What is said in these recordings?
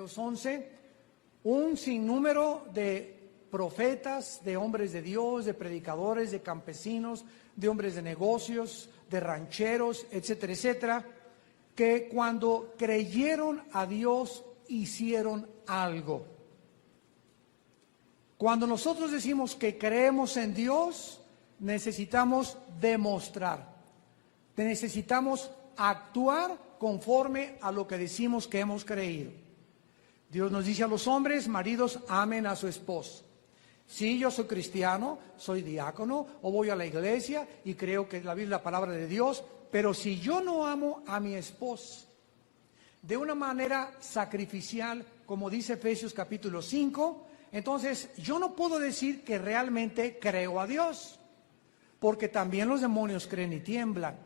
11, un sinnúmero de profetas, de hombres de Dios, de predicadores, de campesinos, de hombres de negocios, de rancheros, etcétera, etcétera, que cuando creyeron a Dios hicieron algo. Cuando nosotros decimos que creemos en Dios, necesitamos demostrar, necesitamos actuar conforme a lo que decimos que hemos creído. Dios nos dice a los hombres: maridos, amen a su esposa. Sí, yo soy cristiano, soy diácono, o voy a la iglesia y creo que la Biblia es la palabra de Dios, pero si yo no amo a mi esposa de una manera sacrificial, como dice Efesios capítulo 5, entonces yo no puedo decir que realmente creo a Dios, porque también los demonios creen y tiemblan.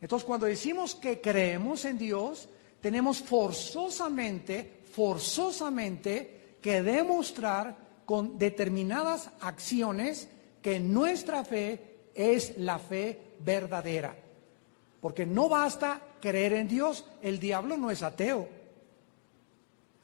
Entonces, cuando decimos que creemos en Dios, tenemos forzosamente que demostrar con determinadas acciones que nuestra fe es la fe verdadera. Porque no basta creer en Dios, el diablo no es ateo.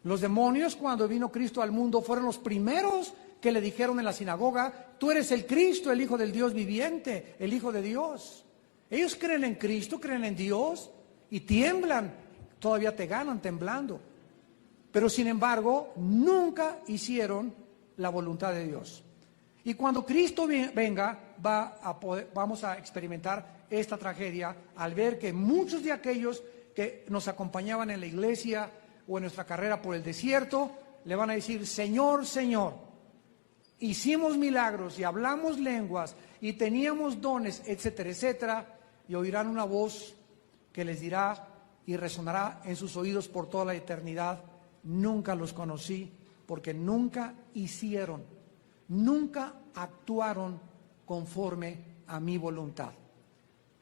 Los demonios, cuando vino Cristo al mundo, fueron los primeros que le dijeron en la sinagoga: tú eres el Cristo, el Hijo del Dios viviente, el Hijo de Dios. Ellos creen en Cristo, creen en Dios y tiemblan, todavía te ganan temblando. Pero sin embargo, nunca hicieron la voluntad de Dios. Y cuando Cristo venga, vamos a experimentar esta tragedia al ver que muchos de aquellos que nos acompañaban en la iglesia o en nuestra carrera por el desierto, le van a decir: Señor, Señor, hicimos milagros y hablamos lenguas y teníamos dones, etcétera, etcétera, y oirán una voz que les dirá y resonará en sus oídos por toda la eternidad: nunca los conocí, porque nunca hicieron, nunca actuaron conforme a mi voluntad.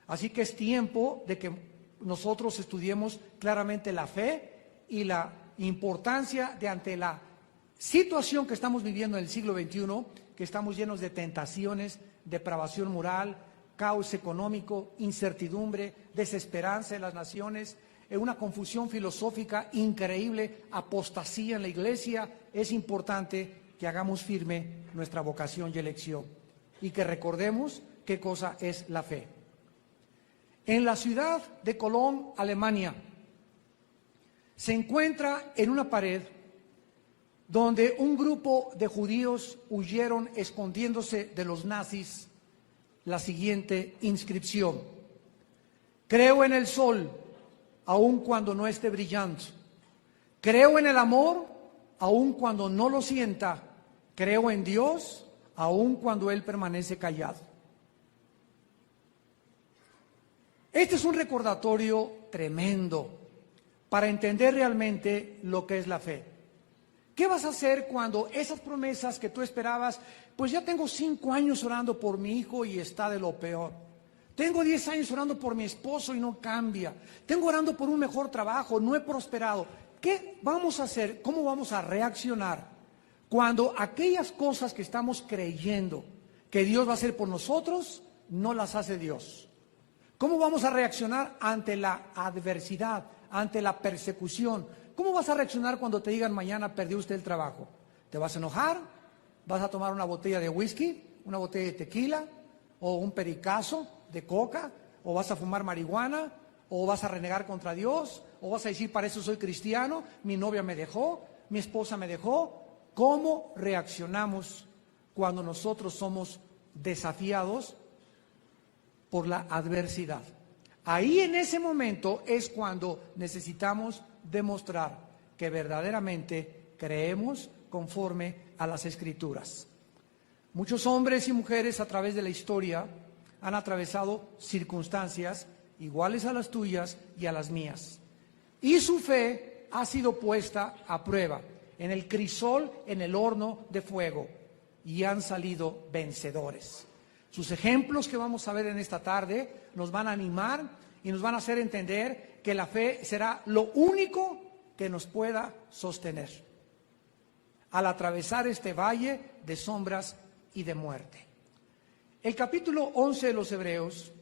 Así que es tiempo de que nosotros estudiemos claramente la fe y la importancia de, ante la situación que estamos viviendo en el siglo XXI, que estamos llenos de tentaciones, depravación moral, caos económico, incertidumbre, desesperanza en las naciones, una confusión filosófica increíble, apostasía en la iglesia. Es importante que hagamos firme nuestra vocación y elección y que recordemos qué cosa es la fe. En la ciudad de Colón, Alemania, se encuentra en una pared donde un grupo de judíos huyeron escondiéndose de los nazis la siguiente inscripción: creo en el sol, aun cuando no esté brillando. Creo en el amor, aun cuando no lo sienta. Creo en Dios, aun cuando Él permanece callado. Este es un recordatorio tremendo para entender realmente lo que es la fe. ¿Qué vas a hacer cuando esas promesas que tú esperabas? Pues ya tengo 5 años orando por mi hijo y está de lo peor. Tengo 10 años orando por mi esposo y no cambia. Tengo orando por un mejor trabajo, no he prosperado. ¿Qué vamos a hacer? ¿Cómo vamos a reaccionar cuando aquellas cosas que estamos creyendo que Dios va a hacer por nosotros, no las hace Dios? ¿Cómo vamos a reaccionar ante la adversidad, ante la persecución? ¿Cómo vas a reaccionar cuando te digan: mañana perdió usted el trabajo? ¿Te vas a enojar? ¿Vas a tomar una botella de whisky, una botella de tequila o un pericazo de coca? ¿O vas a fumar marihuana? ¿O vas a renegar contra Dios? ¿O vas a decir: para eso soy cristiano, mi novia me dejó, mi esposa me dejó? ¿Cómo reaccionamos cuando nosotros somos desafiados por la adversidad? Ahí, en ese momento, es cuando necesitamos demostrar que verdaderamente creemos conforme a las Escrituras. Muchos hombres y mujeres a través de la historia han atravesado circunstancias iguales a las tuyas y a las mías, y su fe ha sido puesta a prueba en el crisol, en el horno de fuego, y han salido vencedores. Sus ejemplos que vamos a ver en esta tarde nos van a animar y nos van a hacer entender que la fe será lo único que nos pueda sostener al atravesar este valle de sombras y de muerte. El capítulo 11 de los Hebreos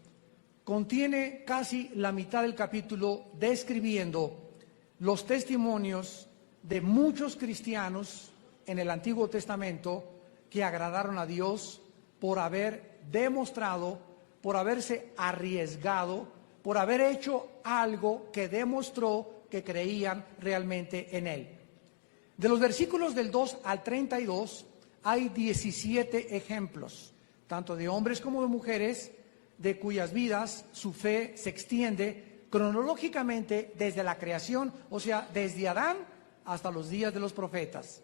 contiene casi la mitad del capítulo describiendo los testimonios de muchos cristianos en el Antiguo Testamento que agradaron a Dios por haber demostrado, por haberse arriesgado, por haber hecho algo que demostró que creían realmente en Él. De los versículos del 2 al 32 hay 17 ejemplos, tanto de hombres como de mujeres, de cuyas vidas su fe se extiende cronológicamente desde la creación, o sea, desde Adán hasta los días de los profetas.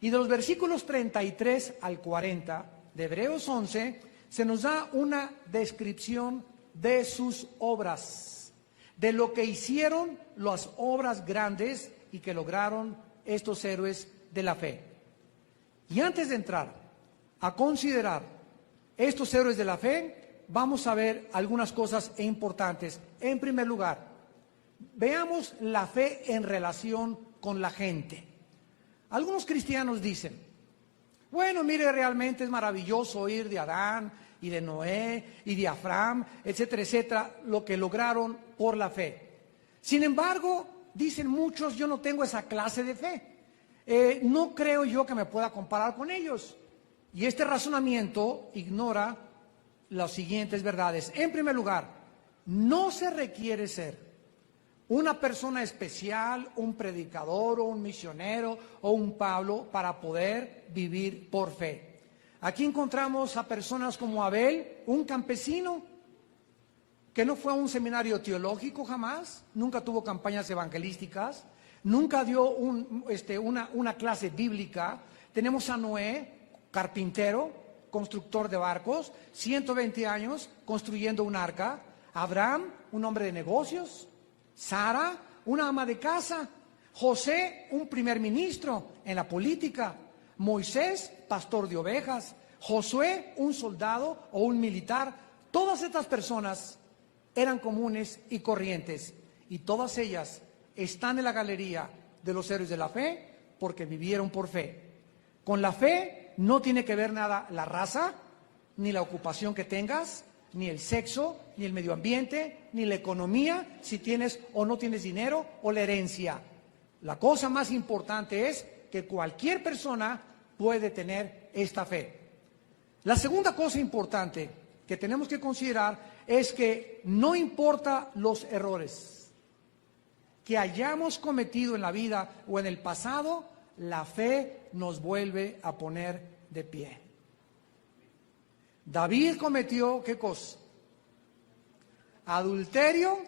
Y de los versículos 33 al 40 de Hebreos 11 se nos da una descripción de sus obras, de lo que hicieron las obras grandes y que lograron estos héroes de la fe. Y antes de entrar a considerar estos héroes de la fe, vamos a ver algunas cosas importantes. En primer lugar, veamos la fe en relación con la gente. Algunos cristianos dicen, bueno, mire, realmente es maravilloso oír de Adán y de Noé y de Abraham, etcétera, etcétera, lo que lograron por la fe. Sin embargo, dicen muchos, yo no tengo esa clase de fe. No creo yo que me pueda comparar con ellos. Y este razonamiento ignora las siguientes verdades. En primer lugar, no se requiere ser una persona especial, un predicador o un misionero o un Pablo para poder vivir por fe. Aquí encontramos a personas como Abel, un campesino que no fue a un seminario teológico jamás, nunca tuvo campañas evangelísticas, nunca dio una clase bíblica. Tenemos a Noé, carpintero, constructor de barcos, 120 años construyendo un arca. Abraham, un hombre de negocios. Sara, una ama de casa. José, un primer ministro en la política. Moisés, pastor de ovejas. Josué, un soldado o un militar. Todas estas personas eran comunes y corrientes, y todas ellas están en la galería de los héroes de la fe porque vivieron por fe. Con la fe no tiene que ver nada la raza, ni la ocupación que tengas, ni el sexo, ni el medio ambiente, ni la economía, si tienes o no tienes dinero, o la herencia. La cosa más importante es que cualquier persona puede tener esta fe. La segunda cosa importante que tenemos que considerar es que no importa los errores que hayamos cometido en la vida o en el pasado, la fe nos vuelve a poner de pie. David cometió, ¿qué cosa? Adulterio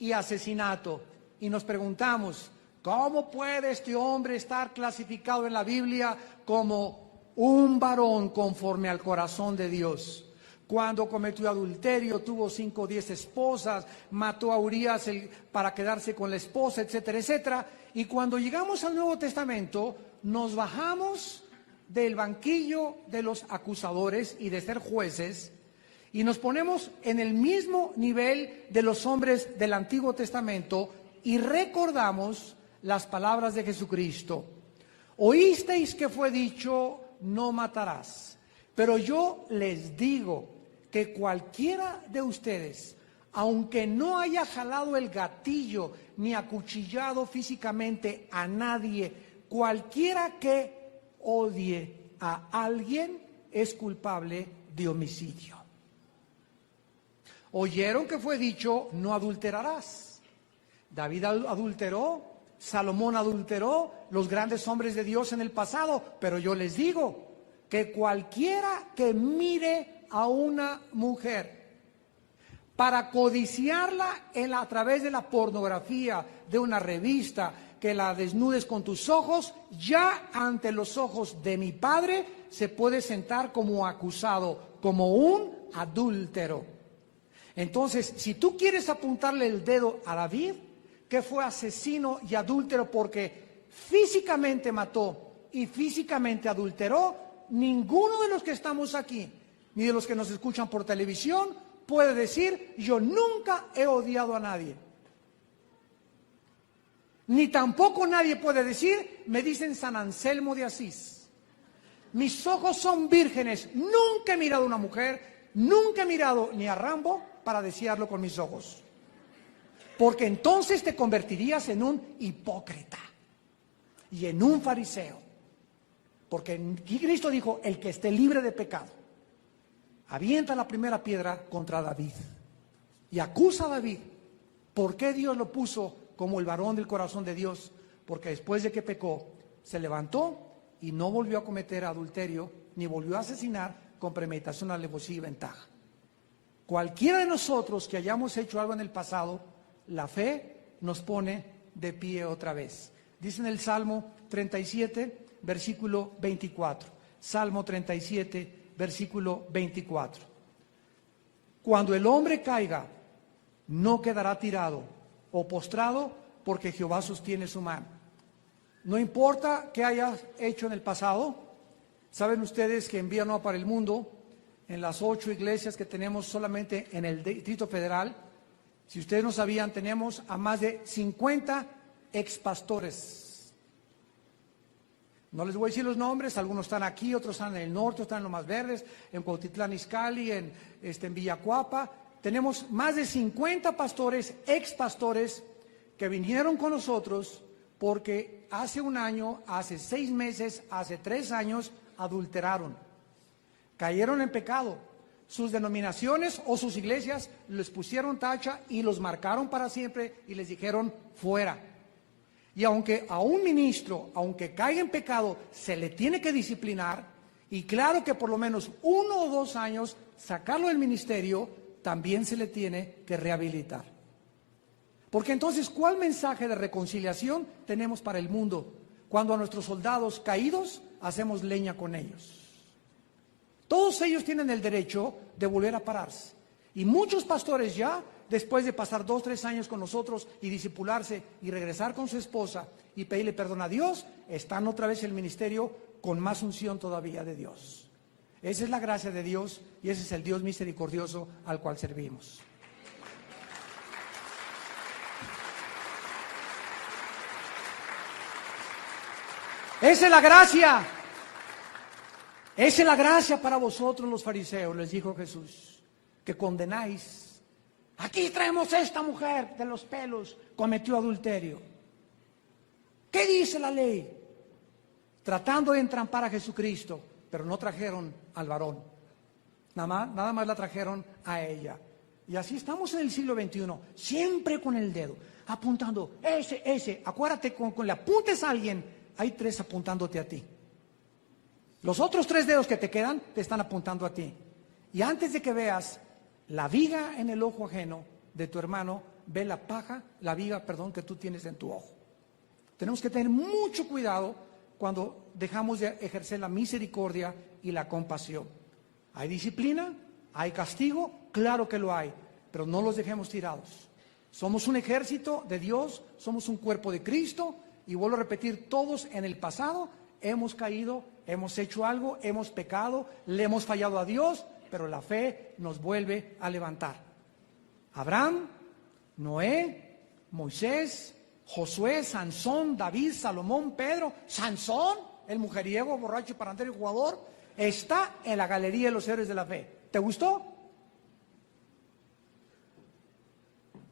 y asesinato. Y nos preguntamos, ¿cómo puede este hombre estar clasificado en la Biblia como un varón conforme al corazón de Dios? Cuando cometió adulterio, tuvo 5 o 10 esposas, mató a Urías para quedarse con la esposa, etcétera, etcétera. Y cuando llegamos al Nuevo Testamento, nos bajamos del banquillo de los acusadores y de ser jueces y nos ponemos en el mismo nivel de los hombres del Antiguo Testamento y recordamos las palabras de Jesucristo. Oísteis que fue dicho, no matarás. Pero yo les digo que cualquiera de ustedes, aunque no haya jalado el gatillo ni acuchillado físicamente a nadie, cualquiera que odie a alguien es culpable de homicidio. Oyeron que fue dicho, no adulterarás. David adulteró, Salomón adulteró, los grandes hombres de Dios en el pasado, pero yo les digo que cualquiera que mire a una mujer para codiciarla a través de la pornografía, de una revista, que la desnudes con tus ojos, ya ante los ojos de mi Padre se puede sentar como acusado, como un adúltero. Entonces, si tú quieres apuntarle el dedo a David, que fue asesino y adúltero porque físicamente mató y físicamente adulteró, ninguno de los que estamos aquí, ni de los que nos escuchan por televisión, puede decir, yo nunca he odiado a nadie. Ni tampoco nadie puede decir, me dicen San Anselmo de Asís. Mis ojos son vírgenes, nunca he mirado a una mujer, nunca he mirado ni a Rambo para desearlo con mis ojos. Porque entonces te convertirías en un hipócrita. y en un fariseo. Porque Cristo dijo, el que esté libre de pecado, avienta la primera piedra contra David. Y acusa a David. ¿Por qué Dios lo puso como el varón del corazón de Dios? Porque después de que pecó, se levantó y no volvió a cometer adulterio, ni volvió a asesinar con premeditación, alevosía y ventaja. Cualquiera de nosotros que hayamos hecho algo en el pasado, la fe nos pone de pie otra vez. Dice en el Salmo 37, versículo 24. Salmo 37, versículo 24. Cuando el hombre caiga, no quedará tirado o postrado, porque Jehová sostiene su mano. No importa qué hayas hecho en el pasado. Saben ustedes que en Vía Nueva para el Mundo, en las 8 iglesias que tenemos solamente en el Distrito Federal, si ustedes no sabían, tenemos a más de 50 expastores. No les voy a decir los nombres, algunos están aquí, otros están en el norte, están en Lomas Verdes, en Cuautitlán Izcalli, en Villacuapa. Tenemos más de 50 pastores, expastores, que vinieron con nosotros porque hace un año, hace 6 meses, hace 3 años, adulteraron. Cayeron en pecado. Sus denominaciones o sus iglesias les pusieron tacha y los marcaron para siempre y les dijeron fuera. Y aunque a un ministro, aunque caiga en pecado, se le tiene que disciplinar, y claro que por lo menos 1 o 2 años sacarlo del ministerio, también se le tiene que rehabilitar. Porque entonces, ¿cuál mensaje de reconciliación tenemos para el mundo cuando a nuestros soldados caídos hacemos leña con ellos? Todos ellos tienen el derecho de volver a pararse. Y muchos pastores ya, después de pasar 2 o 3 años con nosotros y discipularse y regresar con su esposa y pedirle perdón a Dios, están otra vez en el ministerio con más unción todavía de Dios. Esa es la gracia de Dios y ese es el Dios misericordioso al cual servimos. Esa es la gracia. Esa es la gracia para vosotros los fariseos, les dijo Jesús, que condenáis. Aquí traemos esta mujer de los pelos, cometió adulterio. ¿Qué dice la ley? Tratando de entrampar a Jesucristo, pero no trajeron al varón. Nada más la trajeron a ella. Y así estamos en el siglo XXI, siempre con el dedo, apuntando, ese. Acuérdate, con le apuntes a alguien, hay 3 apuntándote a ti. Los otros 3 dedos que te quedan te están apuntando a ti. Y antes de que veas la viga en el ojo ajeno de tu hermano, ve la viga que tú tienes en tu ojo. Tenemos que tener mucho cuidado cuando dejamos de ejercer la misericordia y la compasión. ¿Hay disciplina? ¿Hay castigo? Claro que lo hay, pero no los dejemos tirados. Somos un ejército de Dios, somos un cuerpo de Cristo, y vuelvo a repetir, todos en el pasado hemos caído, hemos hecho algo, hemos pecado, le hemos fallado a Dios, pero la fe nos vuelve a levantar. Abraham, Noé, Moisés, Josué, Sansón, David, Salomón, Pedro, Sansón, el mujeriego, borracho, parrandero y jugador, está en la galería de los héroes de la fe. ¿Te gustó?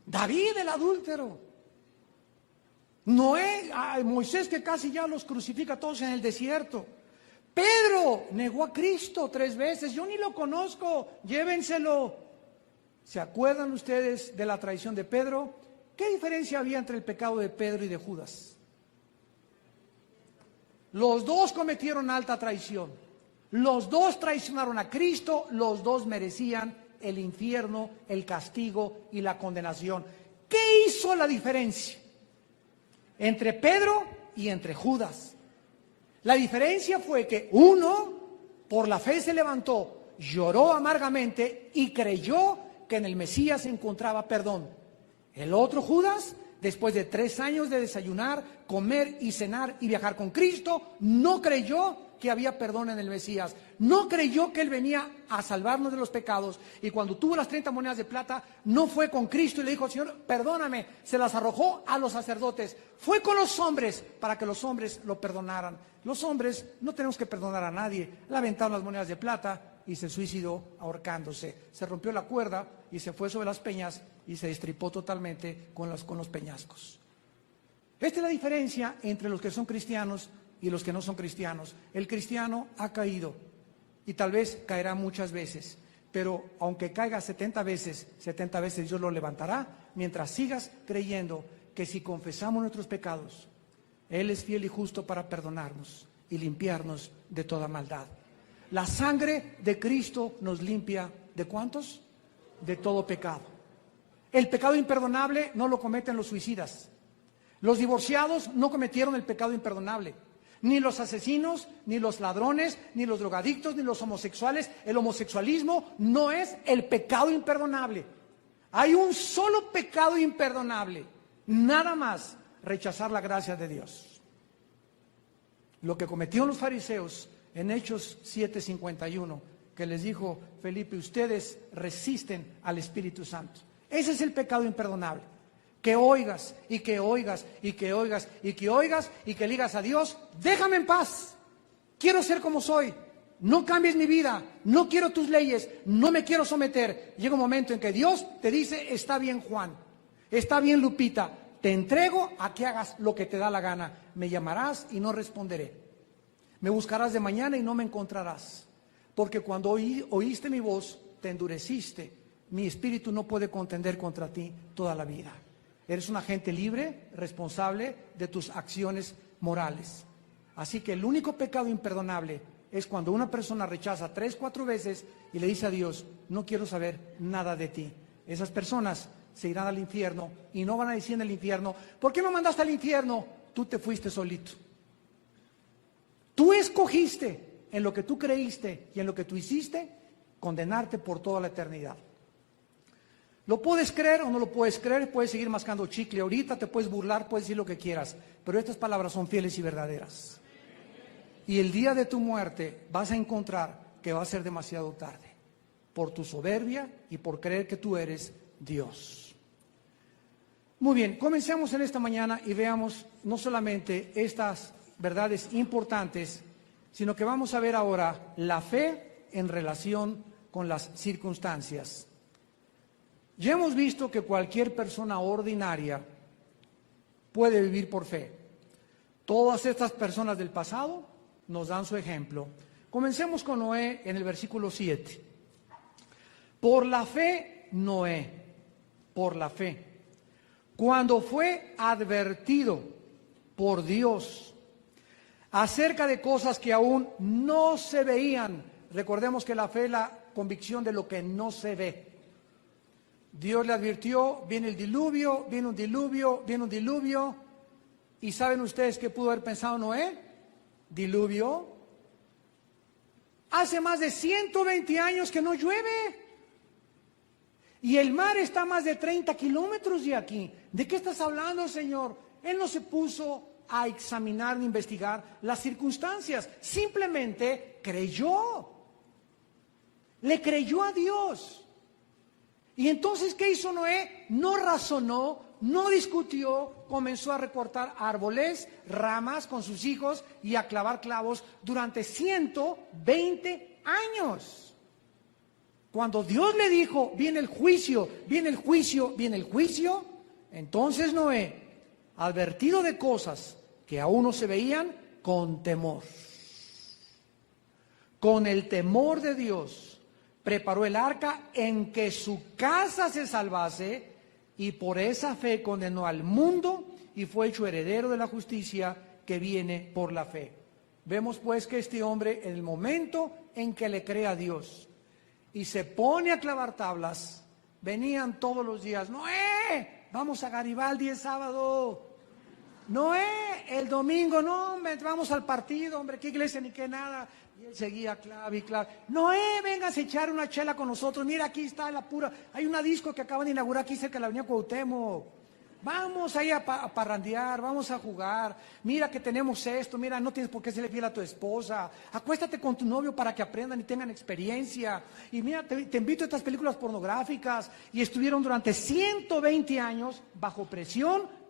David, el adúltero. Noé, Moisés, que casi ya los crucifica a todos en el desierto. Pedro negó a Cristo 3 veces. Yo ni lo conozco, llévenselo. ¿Se acuerdan ustedes de la traición de Pedro? ¿Qué diferencia había entre el pecado de Pedro y de Judas? Los 2 cometieron alta traición. Los 2 traicionaron a Cristo. Los 2 merecían el infierno, el castigo y la condenación. ¿Qué hizo la diferencia entre Pedro y entre Judas? La diferencia fue que uno, por la fe se levantó, lloró amargamente y creyó que en el Mesías se encontraba perdón. El otro, Judas, después de 3 años de desayunar, comer y cenar y viajar con Cristo, no creyó que había perdón en el Mesías. No creyó que Él venía a salvarnos de los pecados. Y cuando tuvo las 30 monedas de plata, no fue con Cristo y le dijo, Señor, perdóname. Se las arrojó a los sacerdotes. Fue con los hombres para que los hombres lo perdonaran. Los hombres no tenemos que perdonar a nadie. Le aventaron las monedas de plata y se suicidó ahorcándose. Se rompió la cuerda y se fue sobre las peñas y se destripó totalmente con los peñascos. Esta es la diferencia entre los que son cristianos y los que no son cristianos. El cristiano ha caído y tal vez caerá muchas veces, pero aunque caiga 70 veces Dios lo levantará, mientras sigas creyendo que si confesamos nuestros pecados, Él es fiel y justo para perdonarnos y limpiarnos de toda maldad. La sangre de Cristo nos limpia ¿de cuántos? De todo pecado. El pecado imperdonable no lo cometen los suicidas. Los divorciados no cometieron el pecado imperdonable. Ni los asesinos, ni los ladrones, ni los drogadictos, ni los homosexuales. El homosexualismo no es el pecado imperdonable. Hay un solo pecado imperdonable, nada más: rechazar la gracia de Dios. Lo que cometieron los fariseos en Hechos 7:51, que les dijo Felipe: ustedes resisten al Espíritu Santo. Ese es el pecado imperdonable. Que oigas y que oigas y que oigas y que oigas y que le digas a Dios: déjame en paz, quiero ser como soy, no cambies mi vida, no quiero tus leyes, no me quiero someter. Llega un momento en que Dios te dice: está bien, Juan, está bien, Lupita, te entrego a que hagas lo que te da la gana. Me llamarás y no responderé, me buscarás de mañana y no me encontrarás, porque cuando oíste mi voz te endureciste. Mi espíritu no puede contender contra ti toda la vida. Eres un agente libre, responsable de tus acciones morales. Así que el único pecado imperdonable es cuando una persona rechaza 3, 4 veces y le dice a Dios: no quiero saber nada de ti. Esas personas se irán al infierno y no van a decir en el infierno: ¿por qué me mandaste al infierno? Tú te fuiste solito. Tú escogiste, en lo que tú creíste y en lo que tú hiciste, condenarte por toda la eternidad. ¿Lo puedes creer o no lo puedes creer? Puedes seguir mascando chicle ahorita, te puedes burlar, puedes decir lo que quieras, pero estas palabras son fieles y verdaderas. Y el día de tu muerte vas a encontrar que va a ser demasiado tarde, por tu soberbia y por creer que tú eres Dios. Muy bien, comencemos en esta mañana y veamos no solamente estas verdades importantes, sino que vamos a ver ahora la fe en relación con las circunstancias. Ya hemos visto que cualquier persona ordinaria puede vivir por fe. Todas estas personas del pasado nos dan su ejemplo. Comencemos con Noé en el versículo 7. Por la fe, Noé, por la fe, cuando fue advertido por Dios acerca de cosas que aún no se veían. Recordemos que la fe es la convicción de lo que no se ve. Dios le advirtió: viene el diluvio, viene un diluvio, viene un diluvio. ¿Y saben ustedes qué pudo haber pensado Noé? ¿Diluvio? Hace más de 120 años que no llueve. Y el mar está a más de 30 kilómetros de aquí. ¿De qué estás hablando, Señor? Él no se puso a examinar ni investigar las circunstancias. Simplemente creyó. Le creyó a Dios. Y entonces, ¿qué hizo Noé? No razonó, no discutió, comenzó a recortar árboles, ramas con sus hijos y a clavar clavos durante 120 años. Cuando Dios le dijo: viene el juicio, viene el juicio, viene el juicio, entonces Noé, advertido de cosas que aún no se veían, con temor, con el temor de Dios, preparó el arca en que su casa se salvase, y por esa fe condenó al mundo y fue hecho heredero de la justicia que viene por la fe. Vemos pues que este hombre, en el momento en que le cree a Dios y se pone a clavar tablas, venían todos los días: Noé, vamos a Garibaldi el sábado. Noé, el domingo, no, hombre, vamos al partido, hombre, qué iglesia ni qué nada. Y él seguía clave y clave. Noé, vengas a echar una chela con nosotros. Mira, aquí está la pura. Hay una disco que acaban de inaugurar aquí cerca de la avenida Cuauhtémoc. Vamos ahí a parrandear, vamos a jugar. Mira que tenemos esto, mira, no tienes por qué serle fiel a tu esposa. Acuéstate con tu novio para que aprendan y tengan experiencia. Y mira, te invito a estas películas pornográficas. Y estuvieron durante 120 años bajo presión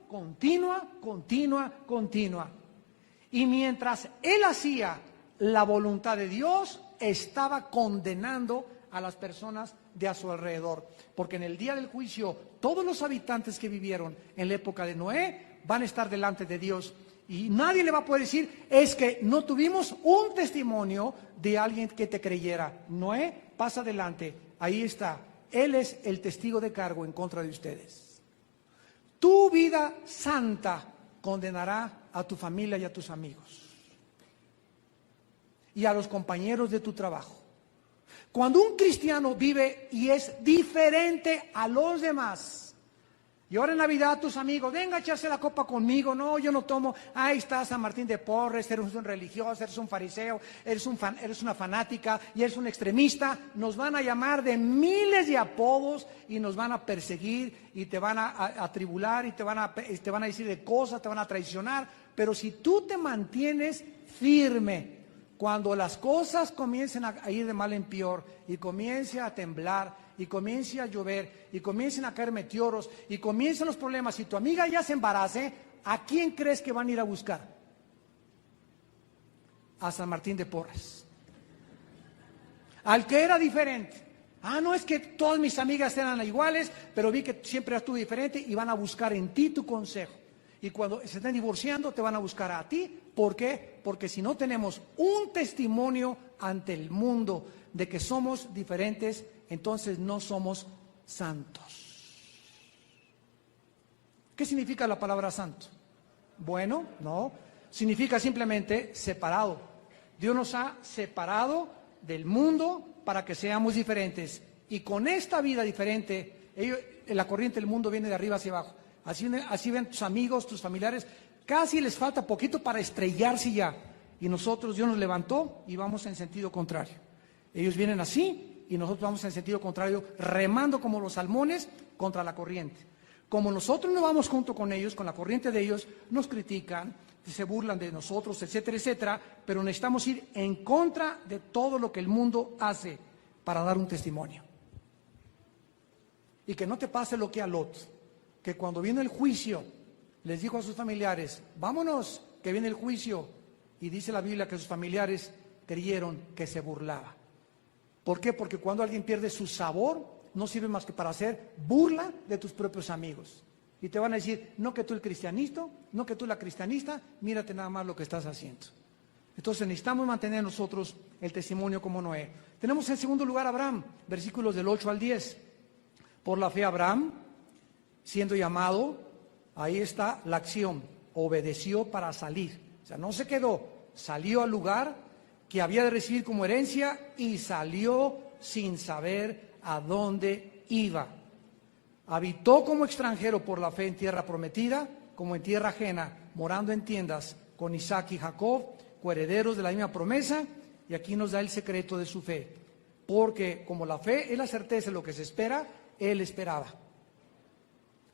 continua. Y mientras él hacía la voluntad de Dios, estaba condenando a las personas de a su alrededor. Porque en el día del juicio, todos los habitantes que vivieron en la época de Noé van a estar delante de Dios. Y nadie le va a poder decir, es que no tuvimos un testimonio de alguien que te creyera. Noé, pasa adelante, ahí está. Él es el testigo de cargo en contra de ustedes. Tu vida santa condenará a tu familia y a tus amigos. Y a los compañeros de tu trabajo. Cuando un cristiano vive y es diferente a los demás, y ahora en Navidad tus amigos, venga a echarse la copa conmigo, no, yo no tomo, ahí está San Martín de Porres, eres un religioso, eres un fariseo, eres una fanática y eres un extremista, nos van a llamar de miles de apodos y nos van a perseguir y te van a atribular y te van a decir de cosas, te van a traicionar, pero si tú te mantienes firme, cuando las cosas comiencen a ir de mal en peor y comience a temblar y comience a llover y comiencen a caer meteoros y comiencen los problemas y tu amiga ya se embarace, ¿a quién crees que van a ir a buscar? A San Martín de Porres. Al que era diferente. No es que todas mis amigas eran iguales, pero vi que siempre eras tú diferente y van a buscar en ti tu consejo. Y cuando se estén divorciando te van a buscar a ti. ¿Por qué? Porque si no tenemos un testimonio ante el mundo de que somos diferentes, entonces no somos santos. ¿Qué significa la palabra santo? Bueno, no. Significa simplemente separado. Dios nos ha separado del mundo para que seamos diferentes. Y con esta vida diferente, la corriente del mundo viene de arriba hacia abajo. Así ven tus amigos, tus familiares, casi les falta poquito para estrellarse ya. Y nosotros, Dios nos levantó y vamos en sentido contrario. Ellos vienen así y nosotros vamos en sentido contrario, remando como los salmones contra la corriente. Como nosotros no vamos junto con ellos, con la corriente de ellos, nos critican, se burlan de nosotros, etcétera, etcétera, pero necesitamos ir en contra de todo lo que el mundo hace para dar un testimonio. Y que no te pase lo que a Lot, que cuando vino el juicio, les dijo a sus familiares, vámonos, que viene el juicio. Y dice la Biblia que sus familiares creyeron que se burlaba. ¿Por qué? Porque cuando alguien pierde su sabor, no sirve más que para hacer burla de tus propios amigos. Y te van a decir, no que tú el cristianista, no que tú la cristianista, mírate nada más lo que estás haciendo. Entonces necesitamos mantener nosotros el testimonio como Noé. Tenemos en segundo lugar a Abraham, versículos del 8 al 10. Por la fe Abraham, siendo llamado, ahí está la acción, obedeció para salir. O sea, no se quedó, salió al lugar que había de recibir como herencia y salió sin saber a dónde iba. Habitó como extranjero por la fe en tierra prometida, como en tierra ajena, morando en tiendas con Isaac y Jacob, coherederos de la misma promesa, y aquí nos da el secreto de su fe. Porque como la fe es la certeza de lo que se espera, él esperaba.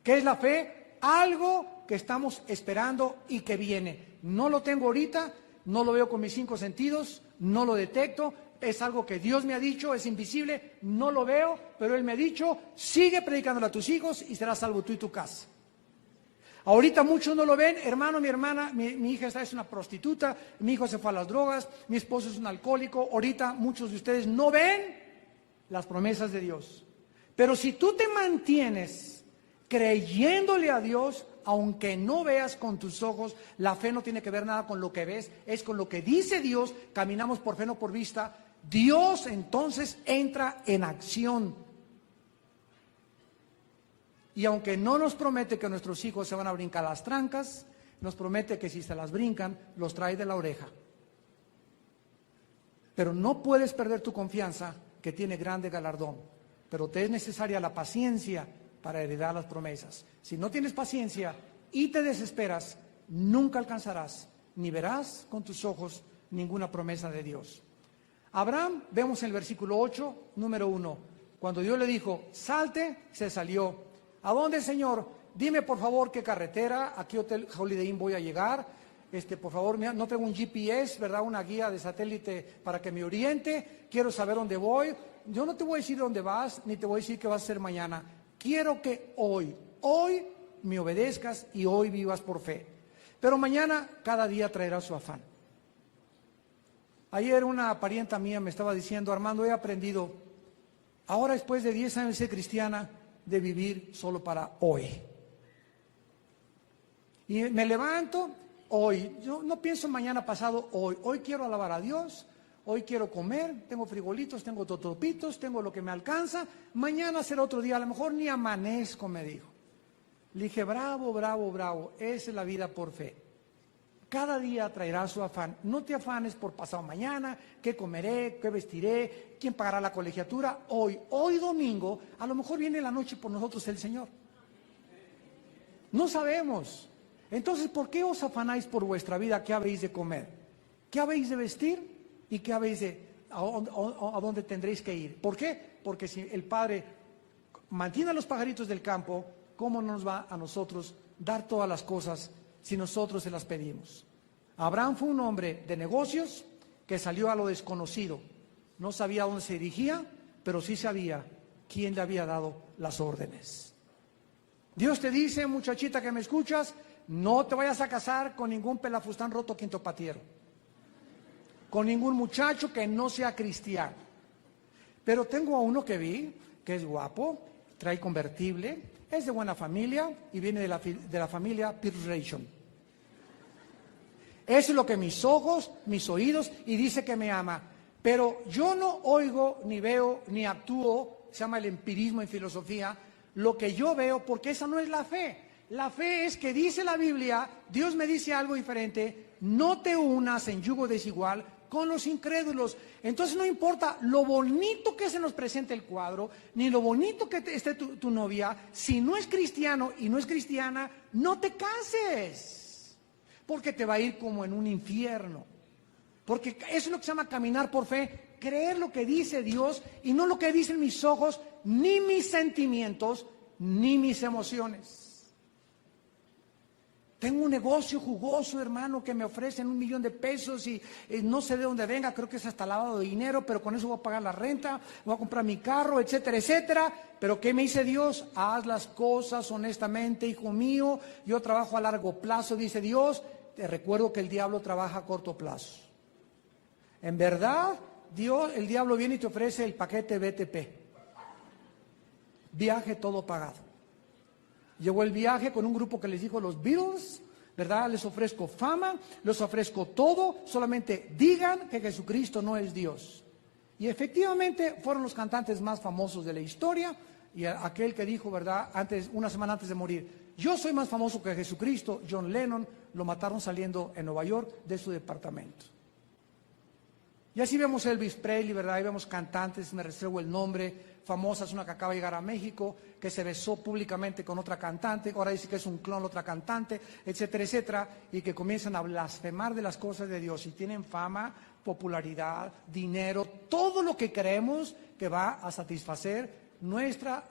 ¿Qué es la fe? Algo que estamos esperando y que viene. No lo tengo ahorita, no lo veo con mis 5 sentidos, no lo detecto, es algo que Dios me ha dicho, es invisible, no lo veo, pero Él me ha dicho, sigue predicándolo a tus hijos y serás salvo tú y tu casa. Ahorita muchos no lo ven, hermano, mi hermana, mi hija es una prostituta, mi hijo se fue a las drogas, mi esposo es un alcohólico, ahorita muchos de ustedes no ven las promesas de Dios. Pero si tú te mantienes creyéndole a Dios, aunque no veas con tus ojos, la fe no tiene que ver nada con lo que ves, es con lo que dice Dios, caminamos por fe no por vista, Dios entonces entra en acción. Y aunque no nos promete que nuestros hijos se van a brincar las trancas, nos promete que si se las brincan, los trae de la oreja. Pero no puedes perder tu confianza, que tiene grande galardón, pero te es necesaria la paciencia para heredar las promesas. Si no tienes paciencia y te desesperas, nunca alcanzarás, ni verás con tus ojos ninguna promesa de Dios. Abraham, vemos en el versículo 8, número 1, cuando Dios le dijo, salte, se salió. ¿A dónde, Señor? Dime por favor qué carretera, a qué hotel Holiday Inn voy a llegar. Por favor, no tengo un GPS, ¿verdad? Una guía de satélite para que me oriente. Quiero saber dónde voy. Yo no te voy a decir dónde vas, ni te voy a decir qué vas a hacer mañana. Quiero que hoy me obedezcas y hoy vivas por fe. Pero mañana cada día traerá su afán. Ayer una parienta mía me estaba diciendo, Armando, he aprendido, ahora después de 10 años de ser cristiana, de vivir solo para hoy. Y me levanto hoy, yo no pienso mañana pasado, hoy quiero alabar a Dios, hoy quiero comer, tengo frijolitos, tengo totopitos, tengo lo que me alcanza, mañana será otro día, a lo mejor ni amanezco, me dijo. Le dije, bravo, bravo, bravo, esa es la vida por fe. Cada día traerá su afán. No te afanes por pasado mañana, qué comeré, qué vestiré, quién pagará la colegiatura. Hoy domingo, a lo mejor viene la noche por nosotros el Señor. No sabemos. Entonces, ¿por qué os afanáis por vuestra vida? ¿Qué habéis de comer? ¿Qué habéis de vestir? ¿Y qué habéis a dónde tendréis que ir? ¿Por qué? Porque si el Padre mantiene a los pajaritos del campo, ¿cómo nos va a nosotros dar todas las cosas si nosotros se las pedimos? Abraham fue un hombre de negocios que salió a lo desconocido. No sabía a dónde se dirigía, pero sí sabía quién le había dado las órdenes. Dios te dice, muchachita que me escuchas, no te vayas a casar con ningún pelafustán roto quintopatiero, con ningún muchacho que no sea cristiano. Pero tengo a uno que vi, que es guapo, trae convertible, es de buena familia y viene de la familia Pirration. Eso es lo que mis ojos, mis oídos, y dice que me ama. Pero yo no oigo, ni veo, ni actúo, se llama el empirismo en filosofía, lo que yo veo, porque esa no es la fe. La fe es que dice la Biblia, Dios me dice algo diferente, no te unas en yugo desigual con los incrédulos. Entonces no importa lo bonito que se nos presente el cuadro, ni lo bonito que esté tu novia, si no es cristiano y no es cristiana, no te cases, porque te va a ir como en un infierno. Porque eso es lo que se llama caminar por fe, creer lo que dice Dios y no lo que dicen mis ojos, ni mis sentimientos, ni mis emociones. Tengo un negocio jugoso, hermano, que me ofrecen $1,000,000 y no sé de dónde venga, creo que es hasta lavado de dinero, pero con eso voy a pagar la renta, voy a comprar mi carro, etcétera, etcétera. Pero ¿qué me dice Dios? Haz las cosas honestamente, hijo mío, yo trabajo a largo plazo, dice Dios. Te recuerdo que el diablo trabaja a corto plazo. En verdad, el diablo viene y te ofrece el paquete BTP, viaje todo pagado. Llegó el viaje con un grupo que les dijo los Beatles, ¿verdad? Les ofrezco fama, les ofrezco todo, solamente digan que Jesucristo no es Dios. Y efectivamente fueron los cantantes más famosos de la historia, y aquel que dijo, ¿verdad? Una semana antes de morir, yo soy más famoso que Jesucristo, John Lennon, lo mataron saliendo en Nueva York de su departamento. Y así vemos Elvis Presley, ¿verdad? Ahí vemos cantantes, me reservo el nombre, famosas, una que acaba de llegar a México, que se besó públicamente con otra cantante, ahora dice que es un clon de otra cantante, etcétera, etcétera, y que comienzan a blasfemar de las cosas de Dios y tienen fama, popularidad, dinero, todo lo que creemos que va a satisfacer nuestra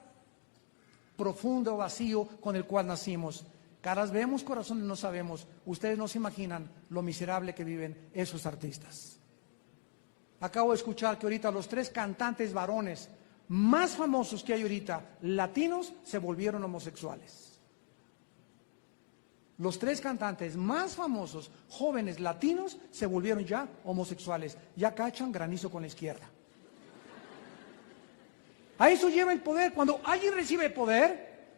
profundo vacío con el cual nacimos. Caras vemos, corazones no sabemos. Ustedes no se imaginan lo miserable que viven esos artistas. Acabo de escuchar que ahorita los 3 cantantes varones más famosos que hay ahorita, latinos, se volvieron homosexuales. Los 3 cantantes más famosos, jóvenes latinos, se volvieron ya homosexuales. Ya cachan granizo con la izquierda. A eso lleva el poder. Cuando alguien recibe poder,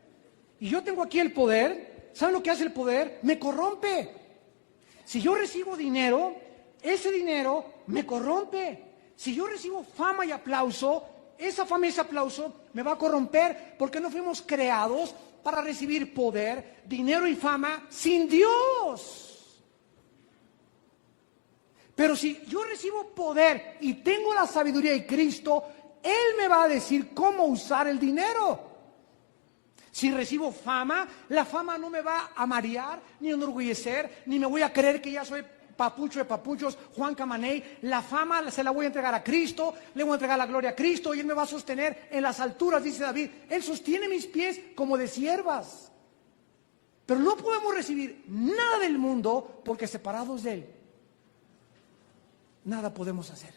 y yo tengo aquí el poder, ¿saben lo que hace el poder? Me corrompe. Si yo recibo dinero, ese dinero me corrompe. Si yo recibo fama y aplauso, esa fama y ese aplauso me va a corromper, porque no fuimos creados para recibir poder, dinero y fama sin Dios. Pero si yo recibo poder y tengo la sabiduría de Cristo, Él me va a decir cómo usar el dinero. Si recibo fama, la fama no me va a marear, ni enorgullecer, ni me voy a creer que ya soy papucho de papuchos, Juan Camaney. La fama se la voy a entregar a Cristo, le voy a entregar la gloria a Cristo y Él me va a sostener en las alturas, dice David. Él sostiene mis pies como de siervas. Pero no podemos recibir nada del mundo porque separados de Él, nada podemos hacer.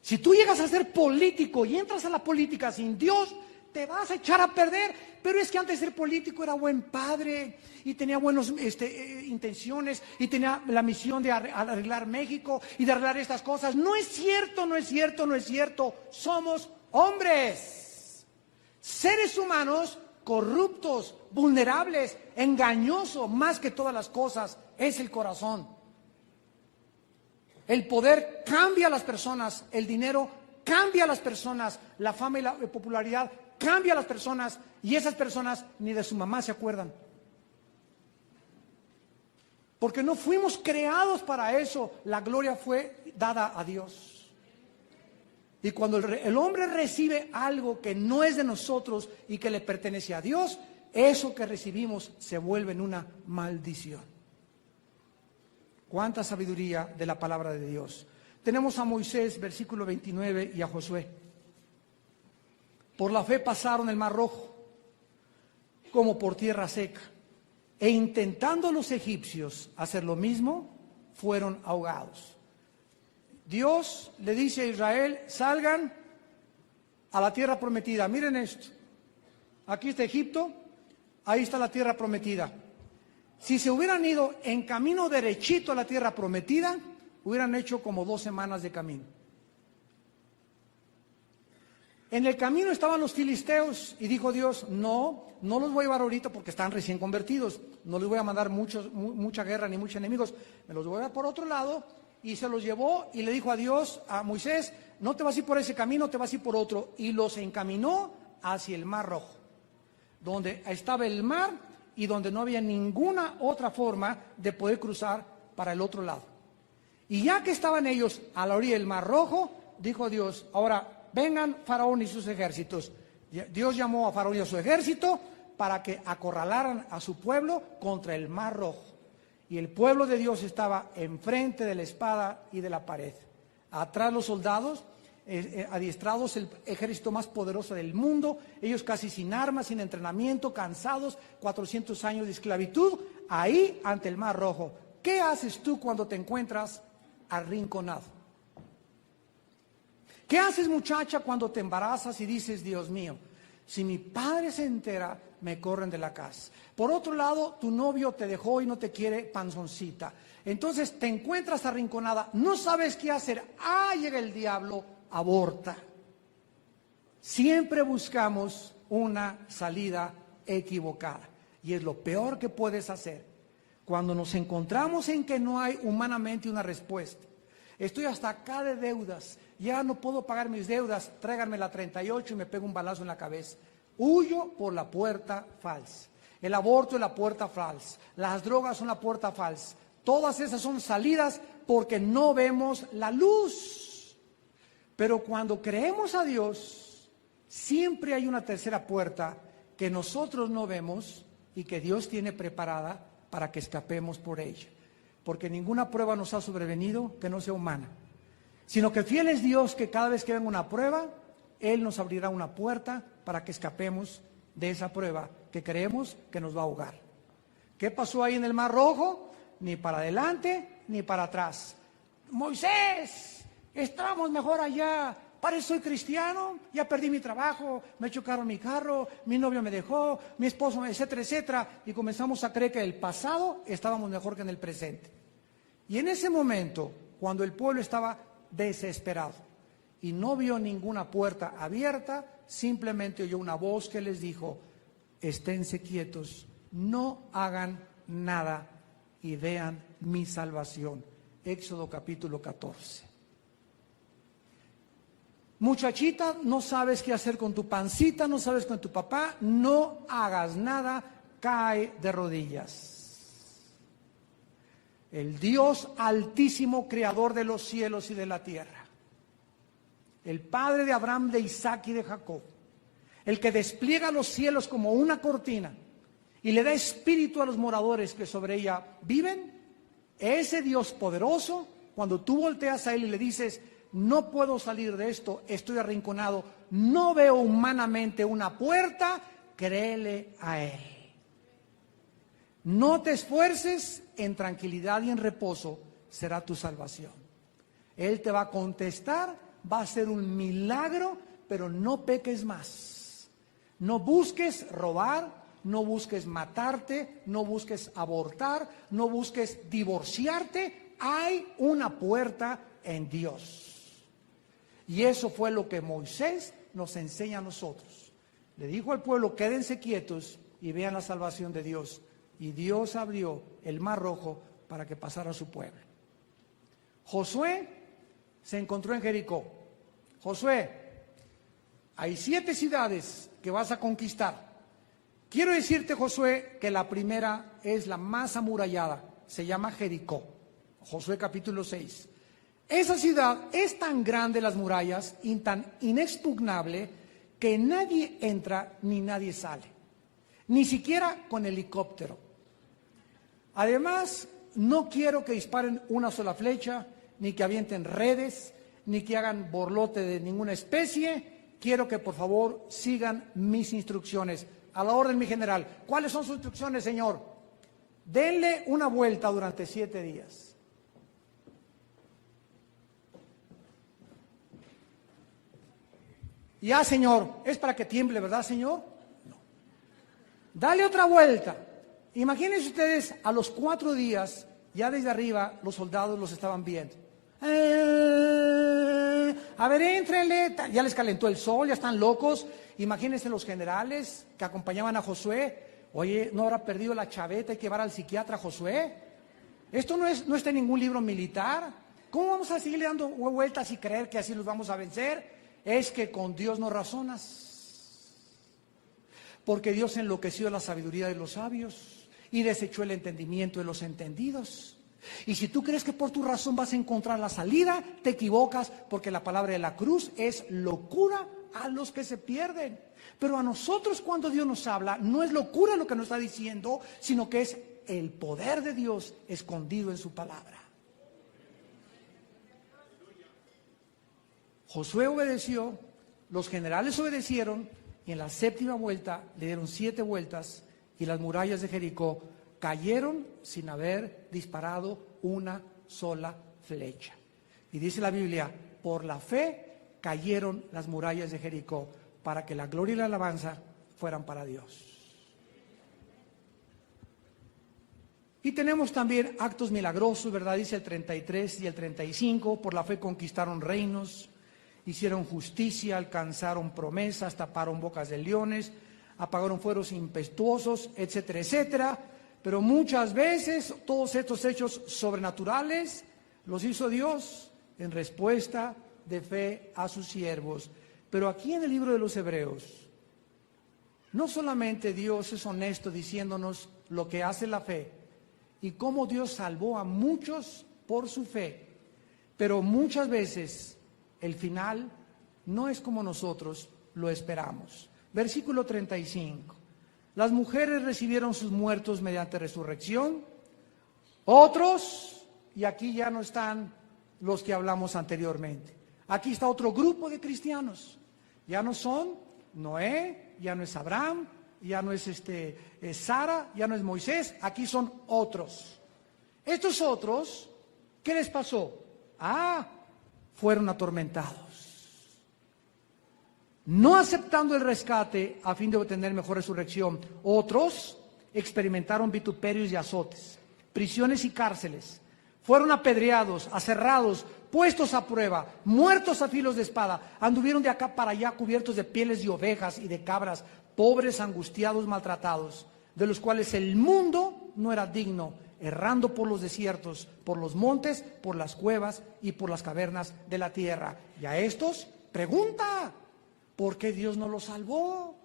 Si tú llegas a ser político y entras a la política sin Dios, te vas a echar a perder. Pero es que antes de ser político era buen padre y tenía buenas intenciones y tenía la misión de arreglar México y de arreglar estas cosas. No es cierto, no es cierto, no es cierto. Somos hombres, seres humanos corruptos, vulnerables, engañoso, más que todas las cosas, es el corazón. El poder cambia a las personas, el dinero cambia a las personas, la fama y la popularidad cambia a las personas, y esas personas ni de su mamá se acuerdan. Porque no fuimos creados para eso, la gloria fue dada a Dios. Y cuando el hombre recibe algo que no es de nosotros y que le pertenece a Dios, eso que recibimos se vuelve en una maldición. Cuánta sabiduría de la palabra de Dios. Tenemos a Moisés, versículo 29, y a Josué. Por la fe pasaron el mar rojo, como por tierra seca. E intentando los egipcios hacer lo mismo, fueron ahogados. Dios le dice a Israel, salgan a la tierra prometida. Miren esto. Aquí está Egipto, ahí está la tierra prometida. Si se hubieran ido en camino derechito a la tierra prometida, hubieran hecho como 2 semanas de camino. En el camino estaban los filisteos y dijo Dios, no los voy a llevar ahorita porque están recién convertidos. No les voy a mandar mucha guerra ni muchos enemigos. Me los voy a dar por otro lado. Y se los llevó y le dijo a Dios, a Moisés, no te vas a ir por ese camino, te vas a ir por otro. Y los encaminó hacia el Mar Rojo, donde estaba el mar y donde no había ninguna otra forma de poder cruzar para el otro lado. Y ya que estaban ellos a la orilla del Mar Rojo, dijo Dios, ahora vengan Faraón y sus ejércitos. Dios llamó a Faraón y a su ejército para que acorralaran a su pueblo contra el Mar Rojo. Y el pueblo de Dios estaba enfrente de la espada y de la pared. Atrás los soldados, adiestrados, el ejército más poderoso del mundo, ellos casi sin armas, sin entrenamiento, cansados, 400 años de esclavitud, ahí ante el Mar Rojo. ¿Qué haces tú cuando te encuentras arrinconado? ¿Qué haces, muchacha, cuando te embarazas y dices, Dios mío, si mi padre se entera, me corren de la casa? Por otro lado, tu novio te dejó y no te quiere, panzoncita. Entonces te encuentras arrinconada, no sabes qué hacer. Llega el diablo, aborta. Siempre buscamos una salida equivocada. Y es lo peor que puedes hacer. Cuando nos encontramos en que no hay humanamente una respuesta. Estoy hasta acá de deudas, ya no puedo pagar mis deudas, tráiganme la 38 y me pego un balazo en la cabeza. Huyo por la puerta falsa. El aborto es la puerta falsa. Las drogas son la puerta falsa. Todas esas son salidas porque no vemos la luz. Pero cuando creemos a Dios, siempre hay una tercera puerta que nosotros no vemos y que Dios tiene preparada para que escapemos por ella. Porque ninguna prueba nos ha sobrevenido que no sea humana. Sino que fiel es Dios que cada vez que venga una prueba, Él nos abrirá una puerta para que escapemos de esa prueba que creemos que nos va a ahogar. ¿Qué pasó ahí en el Mar Rojo? Ni para adelante ni para atrás. Moisés, estábamos mejor allá. Para eso soy cristiano, ya perdí mi trabajo, me chocaron mi carro, mi novio me dejó, mi esposo, etcétera, etcétera. Y comenzamos a creer que en el pasado estábamos mejor que en el presente. Y en ese momento, cuando el pueblo estaba desesperado y no vio ninguna puerta abierta, simplemente oyó una voz que les dijo, esténse quietos, no hagan nada y vean mi salvación. Éxodo capítulo 14. Muchachita, no sabes qué hacer con tu pancita, no sabes con tu papá, no hagas nada, cae de rodillas. El Dios altísimo, creador de los cielos y de la tierra, el Padre de Abraham, de Isaac y de Jacob, el que despliega los cielos como una cortina y le da espíritu a los moradores que sobre ella viven, ese Dios poderoso, cuando tú volteas a Él y le dices, no puedo salir de esto, estoy arrinconado, no veo humanamente una puerta, créele a Él. No te esfuerces, en tranquilidad y en reposo será tu salvación. Él te va a contestar, va a ser un milagro, pero no peques más. No busques robar, no busques matarte, no busques abortar, no busques divorciarte. Hay una puerta en Dios. Y eso fue lo que Moisés nos enseña a nosotros. le dijo al pueblo, quédense quietos y vean la salvación de Dios. Y Dios abrió el Mar Rojo para que pasara su pueblo. Josué se encontró en Jericó. Josué, hay 7 ciudades que vas a conquistar. Quiero decirte, Josué, que la primera es la más amurallada, se llama Jericó. Josué capítulo 6. Esa ciudad es tan grande, las murallas, y tan inexpugnable, que nadie entra ni nadie sale, ni siquiera con helicóptero. Además, no quiero que disparen una sola flecha, ni que avienten redes, ni que hagan borlote de ninguna especie. Quiero que por favor sigan mis instrucciones. A la orden, mi general. ¿Cuáles son sus instrucciones, señor? Denle una vuelta durante 7 días. Ya, señor, es para que tiemble, ¿verdad, señor? No. Dale otra vuelta. Imagínense ustedes, a los 4 días, ya desde arriba, los soldados los estaban viendo. A ver, éntrenle. Ya les calentó el sol, ya están locos. Imagínense los generales que acompañaban a Josué. Oye, ¿no habrá perdido la chaveta? Hay que llevar al psiquiatra a Josué. Esto no está en ningún libro militar. ¿Cómo vamos a seguirle dando vueltas y creer que así los vamos a vencer? Es que con Dios no razonas. Porque Dios enloqueció la sabiduría de los sabios y desechó el entendimiento de los entendidos. Y si tú crees que por tu razón vas a encontrar la salida, te equivocas, porque la palabra de la cruz es locura a los que se pierden. Pero a nosotros, cuando Dios nos habla, no es locura lo que nos está diciendo, sino que es el poder de Dios escondido en su palabra. Josué obedeció, los generales obedecieron, y en la 7ª vuelta le dieron 7 vueltas y las murallas de Jericó cayeron sin haber disparado una sola flecha. Y dice la Biblia, por la fe cayeron las murallas de Jericó, para que la gloria y la alabanza fueran para Dios. Y tenemos también actos milagrosos, ¿verdad? Dice el 33 y el 35, por la fe conquistaron reinos, hicieron justicia, alcanzaron promesas, taparon bocas de leones, apagaron fuegos impetuosos, etcétera, etcétera. Pero muchas veces todos estos hechos sobrenaturales los hizo Dios en respuesta de fe a sus siervos. Pero aquí en el libro de los Hebreos, no solamente Dios es honesto diciéndonos lo que hace la fe y cómo Dios salvó a muchos por su fe, pero muchas veces el final no es como nosotros lo esperamos. Versículo 35. Las mujeres recibieron sus muertos mediante resurrección. Otros, y aquí ya no están los que hablamos anteriormente. Aquí está otro grupo de cristianos. Ya no son Noé, ya no es Abraham, ya no es Sara, ya no es Moisés. Aquí son otros. Estos otros, ¿qué les pasó? Fueron atormentados, no aceptando el rescate a fin de obtener mejor resurrección. Otros experimentaron vituperios y azotes, prisiones y cárceles. Fueron apedreados, aserrados, puestos a prueba, muertos a filos de espada. Anduvieron de acá para allá cubiertos de pieles de ovejas y de cabras, pobres, angustiados, maltratados, de los cuales el mundo no era digno, errando por los desiertos, por los montes, por las cuevas y por las cavernas de la tierra. Y a estos, pregunta, ¿por qué Dios no los salvó?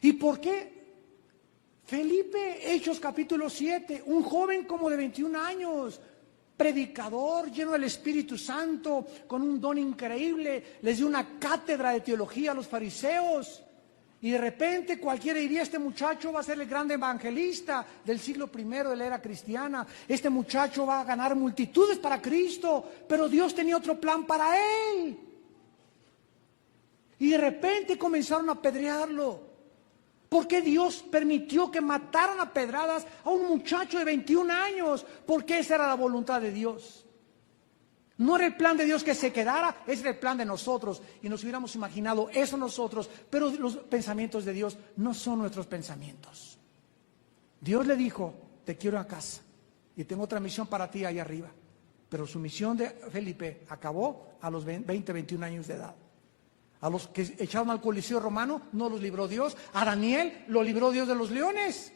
¿Y por qué? Felipe, Hechos capítulo 7, un joven como de 21 años, predicador, lleno del Espíritu Santo, con un don increíble, les dio una cátedra de teología a los fariseos. Y de repente cualquiera diría, este muchacho va a ser el gran evangelista del siglo I de la era cristiana. Este muchacho va a ganar multitudes para Cristo, pero Dios tenía otro plan para él. Y de repente comenzaron a apedrearlo. ¿Por qué Dios permitió que mataran a pedradas a un muchacho de 21 años? Porque esa era la voluntad de Dios. No era el plan de Dios que se quedara, ese era el plan de nosotros. Y nos hubiéramos imaginado eso nosotros, pero los pensamientos de Dios no son nuestros pensamientos. Dios le dijo, te quiero a casa y tengo otra misión para ti ahí arriba. Pero su misión de Felipe acabó a los 20, 21 años de edad. A los que echaron al Coliseo romano no los libró Dios. A Daniel lo libró Dios de los leones.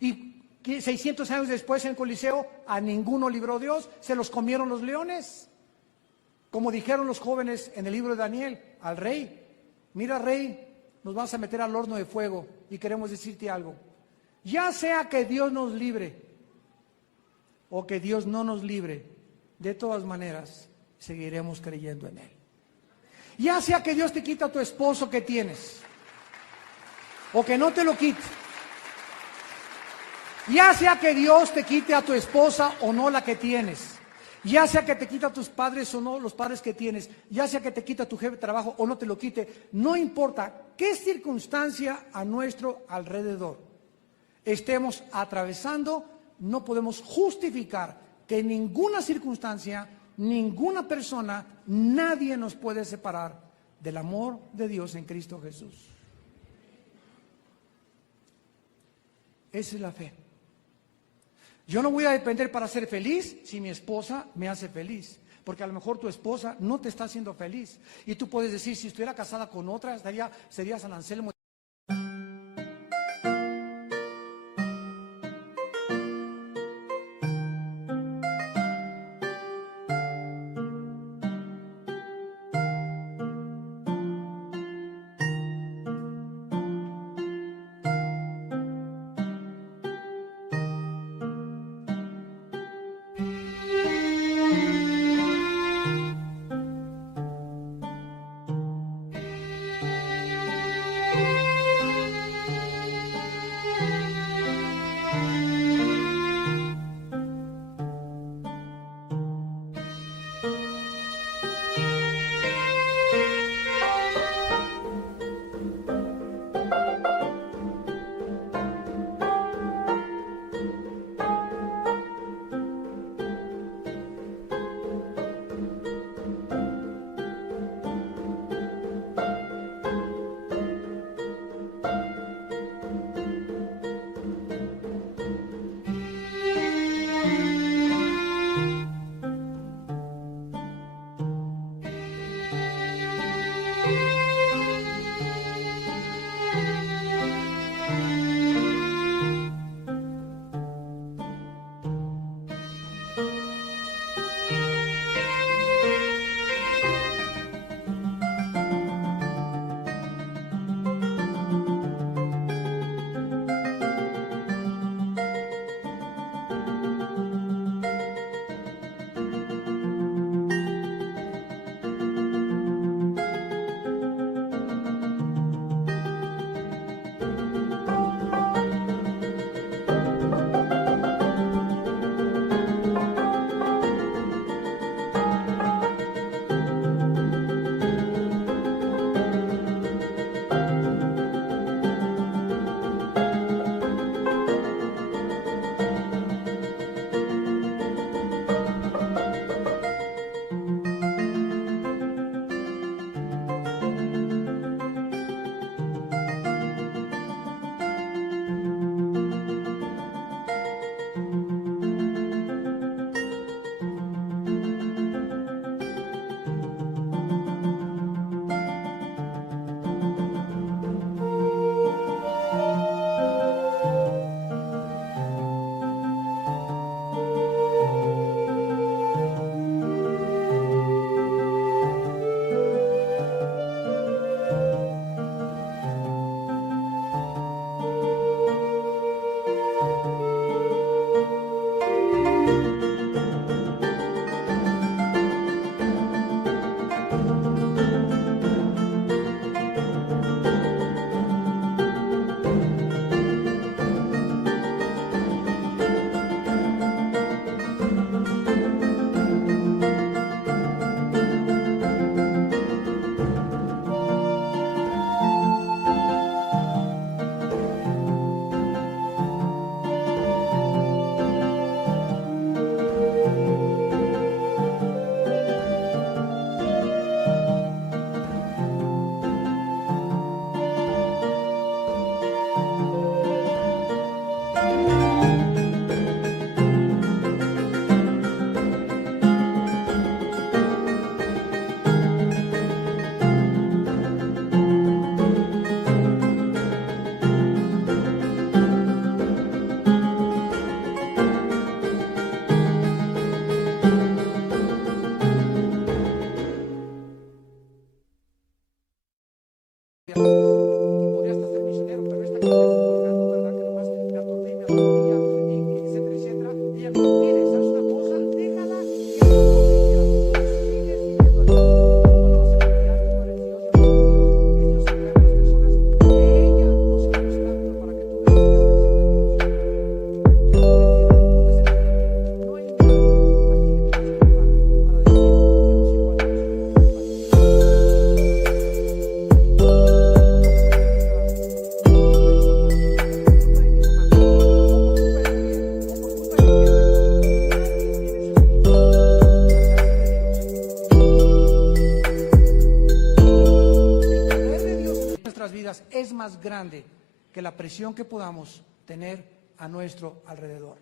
Y 600 años después en el Coliseo a ninguno libró Dios. Se los comieron los leones. Como dijeron los jóvenes en el libro de Daniel al rey: mira, rey, nos vas a meter al horno de fuego y queremos decirte algo. Ya sea que Dios nos libre o que Dios no nos libre, de todas maneras seguiremos creyendo en Él. Ya sea que Dios te quita a tu esposo que tienes, o que no te lo quite. Ya sea que Dios te quite a tu esposa o no la que tienes. Ya sea que te quita a tus padres o no los padres que tienes. Ya sea que te quita a tu jefe de trabajo o no te lo quite. No importa qué circunstancia a nuestro alrededor estemos atravesando, no podemos justificar que en ninguna circunstancia, ninguna persona, nadie nos puede separar del amor de Dios en Cristo Jesús. Esa es la fe. Yo no voy a depender para ser feliz si mi esposa me hace feliz, porque a lo mejor tu esposa no te está haciendo feliz. Y tú puedes decir: si estuviera casada con otra, sería San Anselmo. grande que la presión que podamos tener a nuestro alrededor.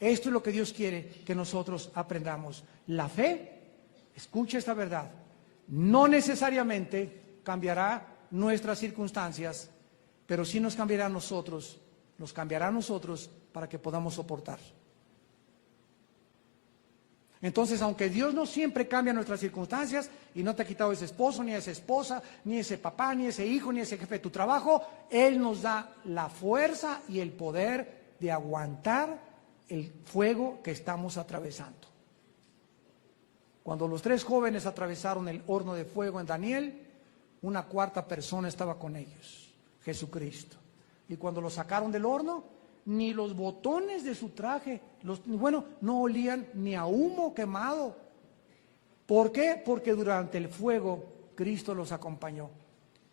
Esto es lo que Dios quiere que nosotros aprendamos. La fe, escucha esta verdad, no necesariamente cambiará nuestras circunstancias, pero sí nos cambiará a nosotros para que podamos soportar. Entonces, aunque Dios no siempre cambia nuestras circunstancias y no te ha quitado ese esposo, ni esa esposa, ni ese papá, ni ese hijo, ni ese jefe de tu trabajo, Él nos da la fuerza y el poder de aguantar el fuego que estamos atravesando. Cuando los 3 jóvenes atravesaron el horno de fuego en Daniel, una 4ª persona estaba con ellos, Jesucristo. Y cuando lo sacaron del horno, ni los botones de su traje, no olían ni a humo quemado. ¿Por qué? Porque durante el fuego Cristo los acompañó.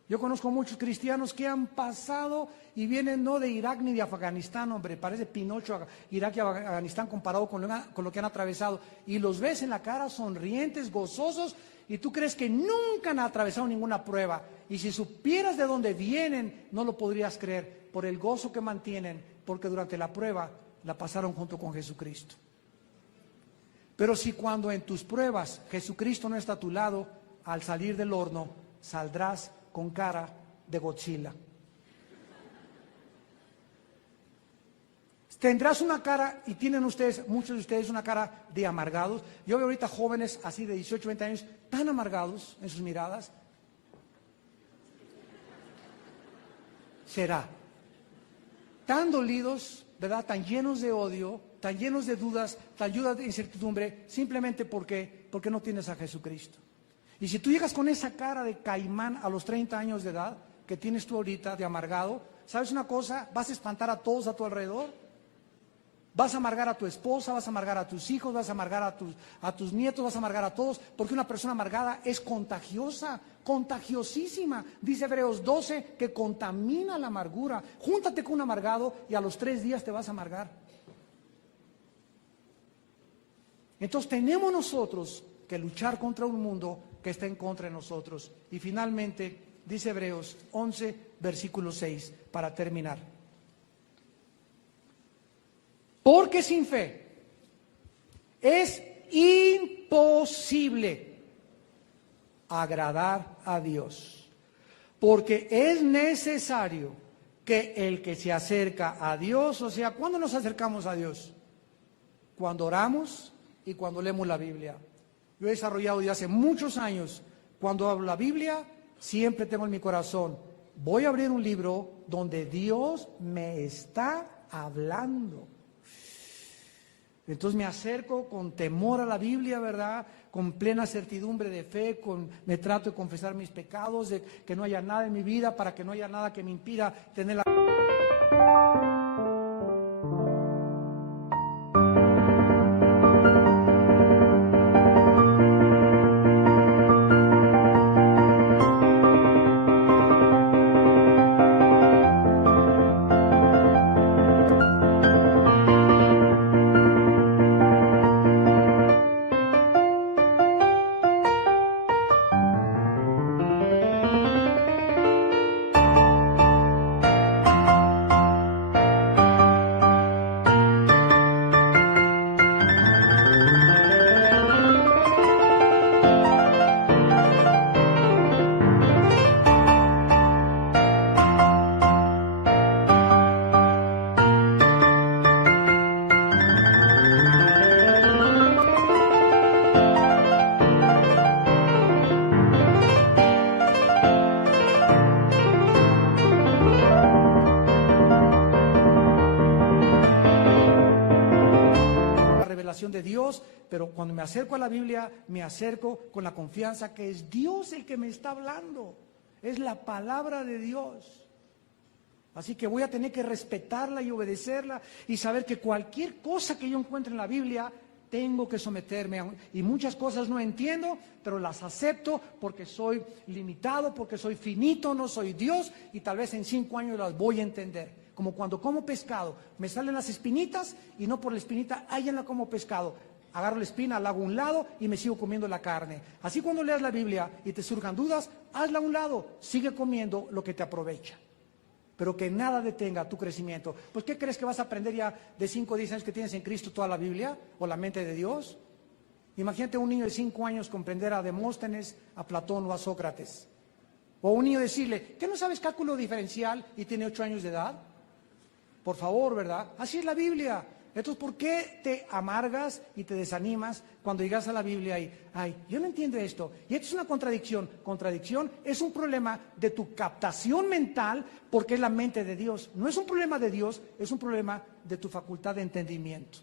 Yo conozco muchos cristianos que han pasado y vienen no de Irak ni de Afganistán, hombre, parece Pinocho, Irak y Afganistán comparado con lo que han atravesado. Y los ves en la cara sonrientes, gozosos, y tú crees que nunca han atravesado ninguna prueba. Y si supieras de dónde vienen, no lo podrías creer por el gozo que mantienen, porque durante la prueba la pasaron junto con Jesucristo. Pero si cuando en tus pruebas Jesucristo no está a tu lado, al salir del horno saldrás con cara de Godzilla. Tendrás una cara, y tienen ustedes, muchos de ustedes, una cara de amargados. Yo veo ahorita jóvenes así de 18, 20 años, tan amargados en sus miradas. Será tan dolidos, ¿verdad? Tan llenos de odio, tan llenos de dudas, tan llenos de incertidumbre, simplemente porque no tienes a Jesucristo. Y si tú llegas con esa cara de caimán a los 30 años de edad, que tienes tú ahorita de amargado, ¿sabes una cosa? Vas a espantar a todos a tu alrededor. Vas a amargar a tu esposa, vas a amargar a tus hijos, vas a amargar a tus nietos, vas a amargar a todos, porque una persona amargada es contagiosa, contagiosísima. Dice Hebreos 12 que contamina la amargura. Júntate con un amargado y a los 3 días te vas a amargar. Entonces tenemos nosotros que luchar contra un mundo que está en contra de nosotros. Y finalmente, dice Hebreos 11, versículo 6, para terminar. Porque sin fe es imposible agradar a Dios. Porque es necesario que el que se acerca a Dios, o sea, ¿cuándo nos acercamos a Dios? Cuando oramos y cuando leemos la Biblia. Yo he desarrollado desde hace muchos años, cuando hablo la Biblia, siempre tengo en mi corazón, voy a abrir un libro donde Dios me está hablando. Entonces me acerco con temor a la Biblia, ¿verdad? Con plena certidumbre de fe, me trato de confesar mis pecados, de que no haya nada en mi vida, para que no haya nada que me impida tener la... de Dios, pero cuando me acerco a la Biblia, me acerco con la confianza que es Dios el que me está hablando, es la palabra de Dios. Así que voy a tener que respetarla y obedecerla y saber que cualquier cosa que yo encuentre en la Biblia, tengo que someterme y muchas cosas no entiendo, pero las acepto porque soy limitado, porque soy finito, no soy Dios, y tal vez en 5 años las voy a entender. Como cuando como pescado, me salen las espinitas y no por la espinita, hállenla como pescado. Agarro la espina, la hago a un lado y me sigo comiendo la carne. Así cuando leas la Biblia y te surjan dudas, hazla a un lado, sigue comiendo lo que te aprovecha. pero que nada detenga tu crecimiento. Pues ¿qué crees que vas a aprender ya de 5 o 10 años que tienes en Cristo toda la Biblia o la mente de Dios? Imagínate un niño de 5 años comprender a Demóstenes, a Platón o a Sócrates. O un niño decirle, ¿qué no sabes cálculo diferencial y tiene 8 años de edad? Por favor, ¿verdad? Así es la Biblia. Entonces, ¿por qué te amargas y te desanimas cuando llegas a la Biblia y, ay, yo no entiendo esto? Y esto es una contradicción. Contradicción es un problema de tu captación mental porque es la mente de Dios. No es un problema de Dios, es un problema de tu facultad de entendimiento.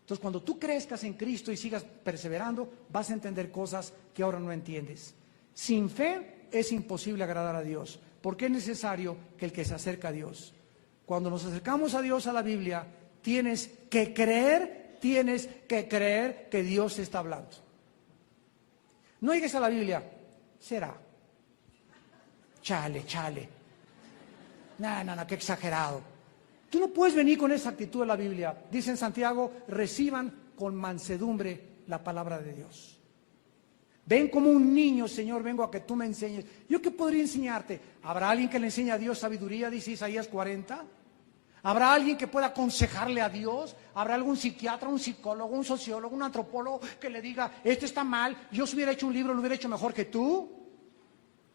Entonces, cuando tú crezcas en Cristo y sigas perseverando, vas a entender cosas que ahora no entiendes. Sin fe es imposible agradar a Dios, porque es necesario que el que se acerca a Dios. Cuando nos acercamos a Dios, a la Biblia, tienes que creer que Dios te está hablando. No llegues a la Biblia, será. Chale. No, qué exagerado. Tú no puedes venir con esa actitud a la Biblia. Dice en Santiago, reciban con mansedumbre la palabra de Dios. Ven como un niño, Señor, vengo a que tú me enseñes. ¿Yo qué podría enseñarte? ¿Habrá alguien que le enseñe a Dios sabiduría, dice Isaías 40? ¿Habrá alguien que pueda aconsejarle a Dios? ¿Habrá algún psiquiatra, un psicólogo, un sociólogo, un antropólogo que le diga, esto está mal, yo si hubiera hecho un libro lo hubiera hecho mejor que tú?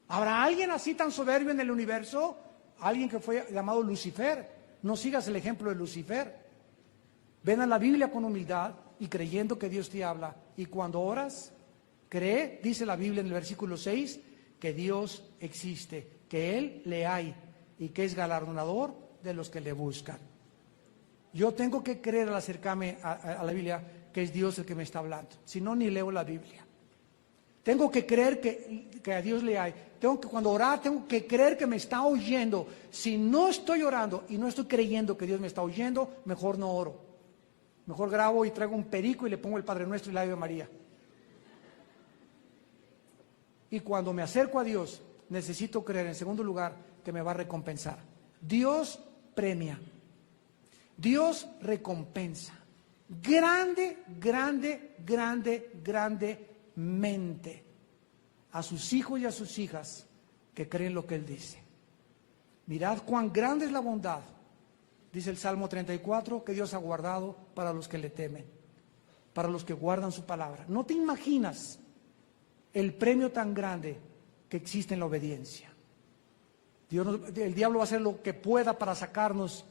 ¿Habrá alguien así tan soberbio en el universo? Alguien que fue llamado Lucifer. No sigas el ejemplo de Lucifer. Ven a la Biblia con humildad y creyendo que Dios te habla. Y cuando oras, cree, dice la Biblia en el versículo 6, que Dios existe, que Él le hay y que es galardonador de los que le buscan. Yo tengo que creer al acercarme a la Biblia que es Dios el que me está hablando. Si no, ni leo la Biblia. Tengo que creer que a Dios le hay. Cuando orar, tengo que creer que me está oyendo. Si no estoy orando y no estoy creyendo que Dios me está oyendo, mejor no oro. Mejor grabo y traigo un perico y le pongo el Padre Nuestro y la Ave María. Y cuando me acerco a Dios, necesito creer, en segundo lugar, que me va a recompensar. Dios premia. Dios recompensa. Grandemente a sus hijos y a sus hijas que creen lo que Él dice. Mirad cuán grande es la bondad, dice el Salmo 34, que Dios ha guardado para los que le temen, para los que guardan su palabra. No te imaginas el premio tan grande que existe en la obediencia. El diablo va a hacer lo que pueda para sacarnos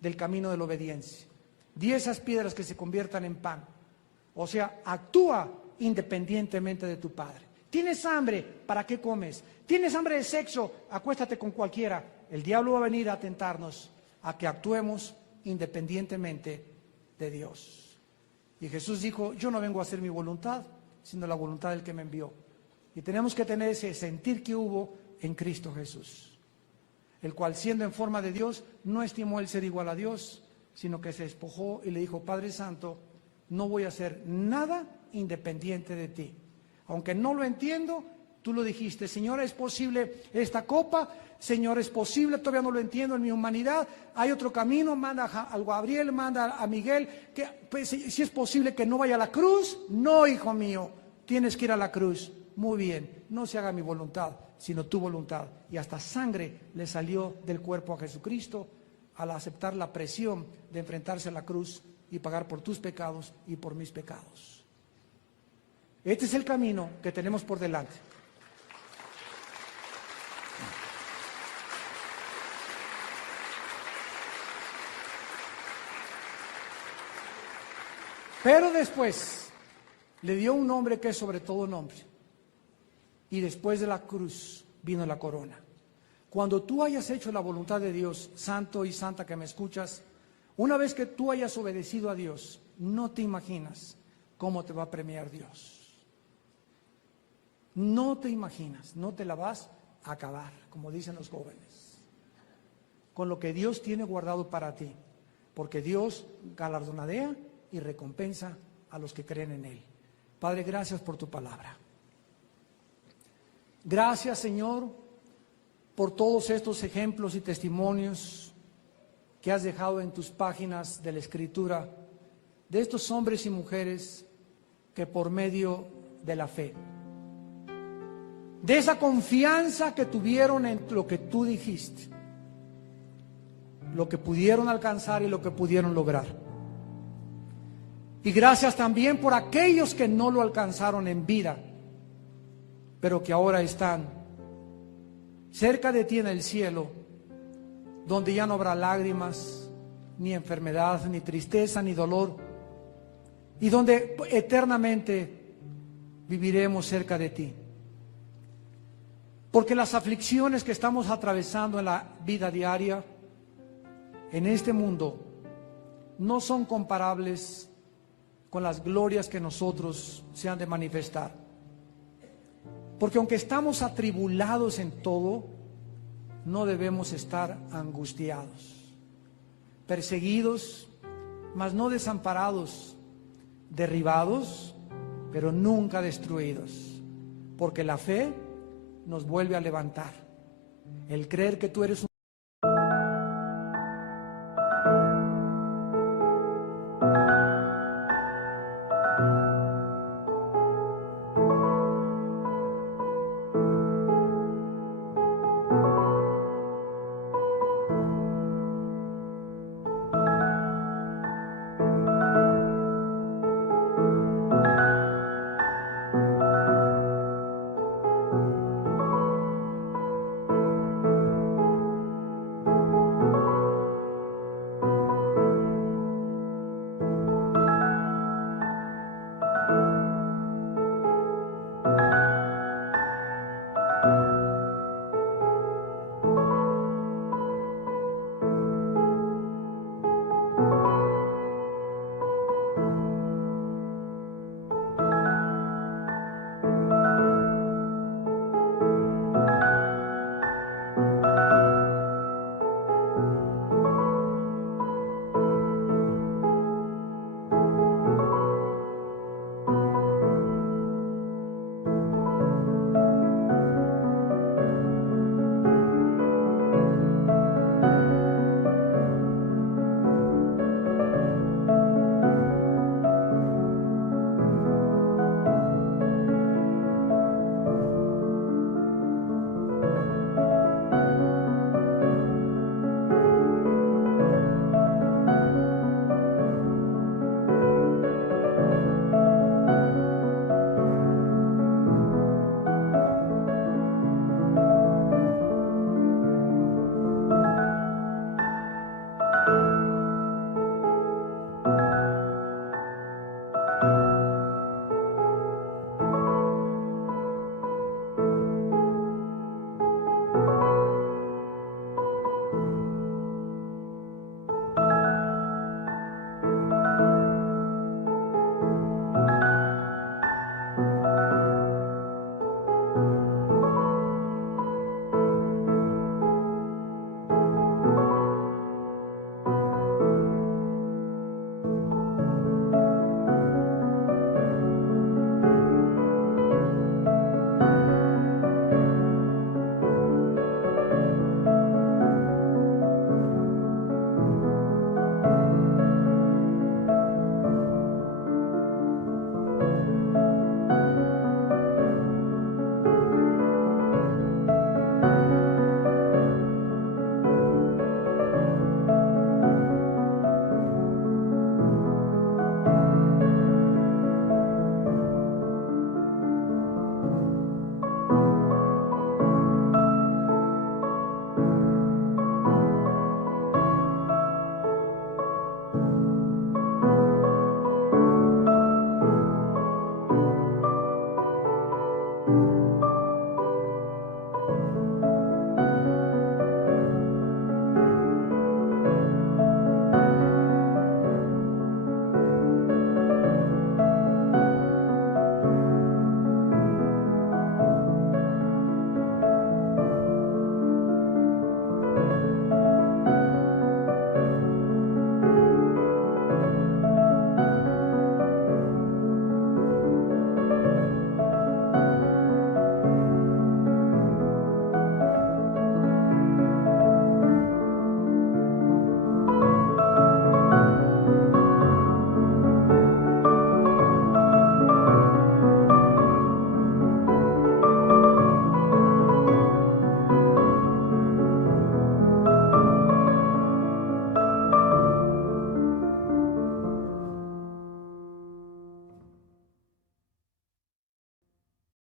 del camino de la obediencia. Di esas piedras que se conviertan en pan. O sea, actúa independientemente de tu padre. ¿Tienes hambre? ¿Para qué comes? ¿Tienes hambre de sexo? Acuéstate con cualquiera. El diablo va a venir a tentarnos a que actuemos independientemente de Dios. Y Jesús dijo, yo no vengo a hacer mi voluntad, sino la voluntad del que me envió. Y tenemos que tener ese sentir que hubo en Cristo Jesús, el cual siendo en forma de Dios, no estimó el ser igual a Dios, sino que se despojó y le dijo, Padre Santo, no voy a hacer nada independiente de ti. Aunque no lo entiendo, tú lo dijiste, Señor, ¿es posible esta copa? Señor, ¿es posible? Todavía no lo entiendo en mi humanidad. Hay otro camino, manda a Gabriel, manda a Miguel, que pues, si es posible que no vaya a la cruz. No, hijo mío, tienes que ir a la cruz. Muy bien, no se haga mi voluntad, sino tu voluntad. Y hasta sangre le salió del cuerpo a Jesucristo al aceptar la presión de enfrentarse a la cruz y pagar por tus pecados y por mis pecados. Este es el camino que tenemos por delante. Pero después le dio un nombre que es sobre todo nombre. Y después de la cruz vino la corona. Cuando tú hayas hecho la voluntad de Dios, santo y santa que me escuchas, una vez que tú hayas obedecido a Dios, no te imaginas cómo te va a premiar Dios. No te imaginas, no te la vas a acabar, como dicen los jóvenes, con lo que Dios tiene guardado para ti, porque Dios galardonadea y recompensa a los que creen en Él. Padre, gracias por tu palabra. Gracias, Señor, por todos estos ejemplos y testimonios que has dejado en tus páginas de la Escritura, de estos hombres y mujeres que por medio de la fe, de esa confianza que tuvieron en lo que tú dijiste, lo que pudieron alcanzar y lo que pudieron lograr. Y gracias también por aquellos que no lo alcanzaron en vida, pero que ahora están cerca de ti en el cielo, donde ya no habrá lágrimas, ni enfermedad, ni tristeza, ni dolor, y donde eternamente viviremos cerca de ti. Porque las aflicciones que estamos atravesando en la vida diaria, en este mundo, no son comparables con las glorias que nosotros se han de manifestar. Porque aunque estamos atribulados en todo, no debemos estar angustiados, perseguidos, mas no desamparados, derribados, pero nunca destruidos, porque la fe nos vuelve a levantar. El creer que tú eres un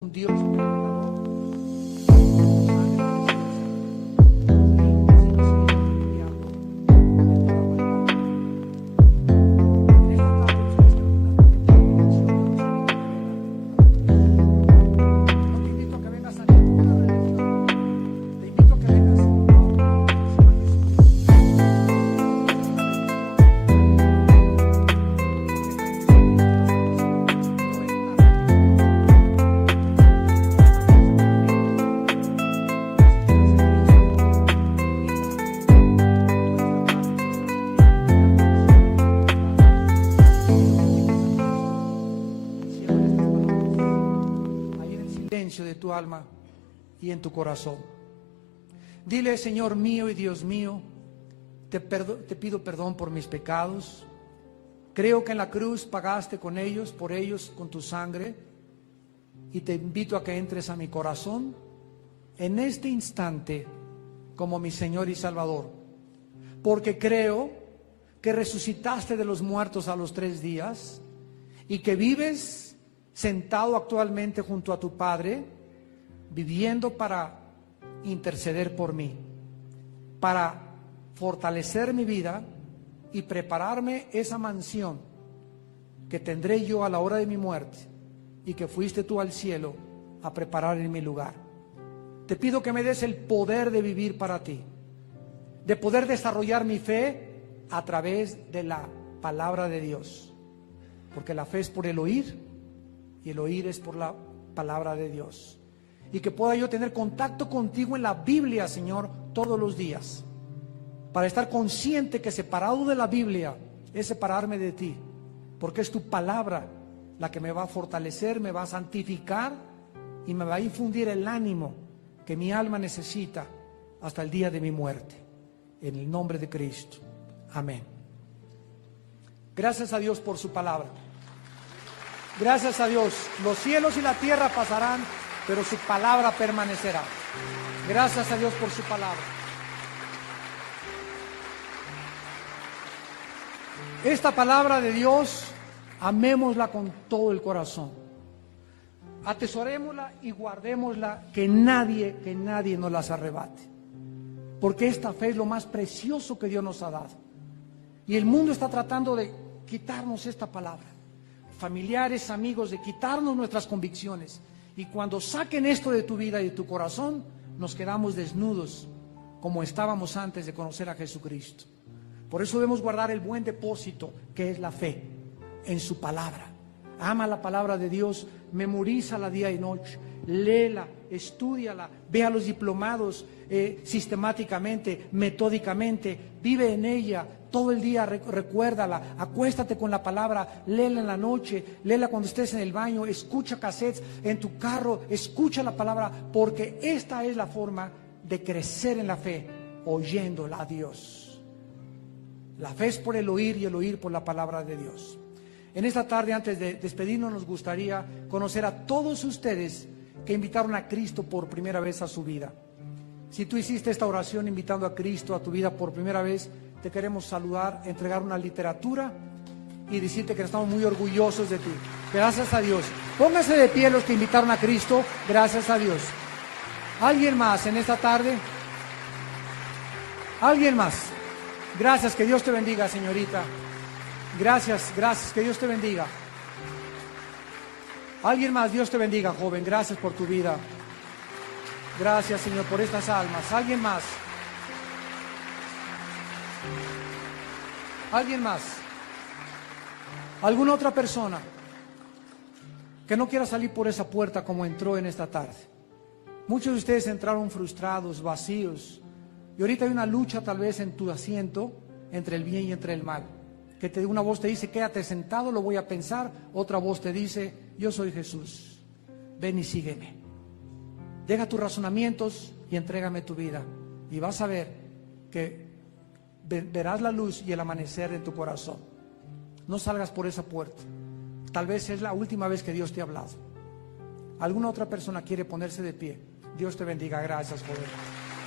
un Dios perdonador. De tu alma y en tu corazón. Dile: Señor mío y Dios mío, te pido perdón por mis pecados. Creo que en la cruz pagaste por ellos con tu sangre, y te invito a que entres a mi corazón en este instante como mi Señor y Salvador, porque creo que resucitaste de los muertos a los 3 días y que vives sentado actualmente junto a tu Padre, viviendo para interceder por mí, para fortalecer mi vida y prepararme esa mansión que tendré yo a la hora de mi muerte, y que fuiste tú al cielo a preparar en mi lugar. Te pido que me des el poder de vivir para ti, de poder desarrollar mi fe a través de la palabra de Dios, porque la fe es por el oír y el oír es por la palabra de Dios. Y que pueda yo tener contacto contigo en la Biblia, Señor, todos los días, para estar consciente que separado de la Biblia es separarme de ti, porque es tu palabra la que me va a fortalecer, me va a santificar y me va a infundir el ánimo que mi alma necesita hasta el día de mi muerte. En el nombre de Cristo. Amén. Gracias a Dios por su palabra. Gracias a Dios. Los cielos y la tierra pasarán, pero su palabra permanecerá. Gracias a Dios por su palabra. Esta palabra de Dios, amémosla con todo el corazón. Atesorémosla y guardémosla, que nadie nos las arrebate. Porque esta fe es lo más precioso que Dios nos ha dado. Y el mundo está tratando de quitarnos esta palabra. Familiares, amigos, de quitarnos nuestras convicciones. Y cuando saquen esto de tu vida y de tu corazón, nos quedamos desnudos como estábamos antes de conocer a Jesucristo. Por eso debemos guardar el buen depósito que es la fe en su palabra. Ama la palabra de Dios, memorízala día y noche, léela, estúdiala, ve a los diplomados sistemáticamente, metódicamente, vive en ella. Todo el día recuérdala, acuéstate con la palabra, léela en la noche, léela cuando estés en el baño, escucha cassettes en tu carro, escucha la palabra, porque esta es la forma de crecer en la fe, oyéndola a Dios. La fe es por el oír y el oír por la palabra de Dios. En esta tarde, antes de despedirnos, nos gustaría conocer a todos ustedes que invitaron a Cristo por primera vez a su vida. Si tú hiciste esta oración invitando a Cristo a tu vida por primera vez, te queremos saludar, entregar una literatura y decirte que estamos muy orgullosos de ti. Gracias a Dios. Pónganse de pie los que invitaron a Cristo. Gracias a Dios. ¿Alguien más en esta tarde? ¿Alguien más? Gracias, que Dios te bendiga, señorita. Gracias, que Dios te bendiga. ¿Alguien más? Dios te bendiga, joven. Gracias por tu vida. Gracias, Señor, por estas almas. ¿Alguien más? ¿Alguien más? ¿Alguna otra persona que no quiera salir por esa puerta como entró en esta tarde? Muchos de ustedes entraron frustrados, vacíos, y ahorita hay una lucha tal vez en tu asiento entre el bien y entre el mal. Que una voz te dice: quédate sentado, lo voy a pensar. Otra voz te dice: yo soy Jesús, ven y sígueme. Deja tus razonamientos y entrégame tu vida, y vas a ver que verás la luz y el amanecer en tu corazón. No salgas por esa puerta. Tal vez es la última vez que Dios te ha hablado. ¿Alguna otra persona quiere ponerse de pie? Dios te bendiga. Gracias, joven.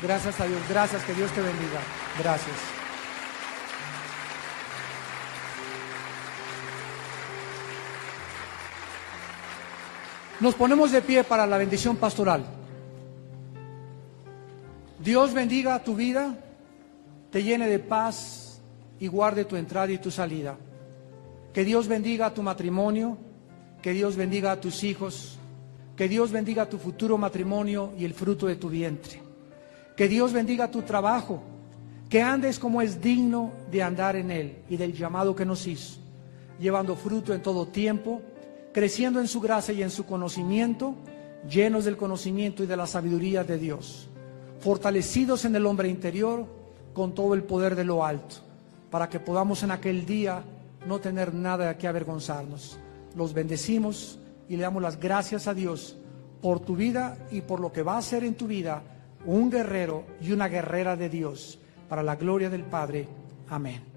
Gracias a Dios. Gracias, que Dios te bendiga. Gracias. Nos ponemos de pie para la bendición pastoral. Dios bendiga tu vida, te llene de paz y guarde tu entrada y tu salida. Que Dios bendiga tu matrimonio, que Dios bendiga a tus hijos, que Dios bendiga tu futuro matrimonio y el fruto de tu vientre. Que Dios bendiga tu trabajo, que andes como es digno de andar en él y del llamado que nos hizo, llevando fruto en todo tiempo, creciendo en su gracia y en su conocimiento, llenos del conocimiento y de la sabiduría de Dios, fortalecidos en el hombre interior con todo el poder de lo alto, para que podamos en aquel día no tener nada de qué avergonzarnos. Los bendecimos y le damos las gracias a Dios por tu vida y por lo que va a hacer en tu vida un guerrero y una guerrera de Dios, para la gloria del Padre. Amén.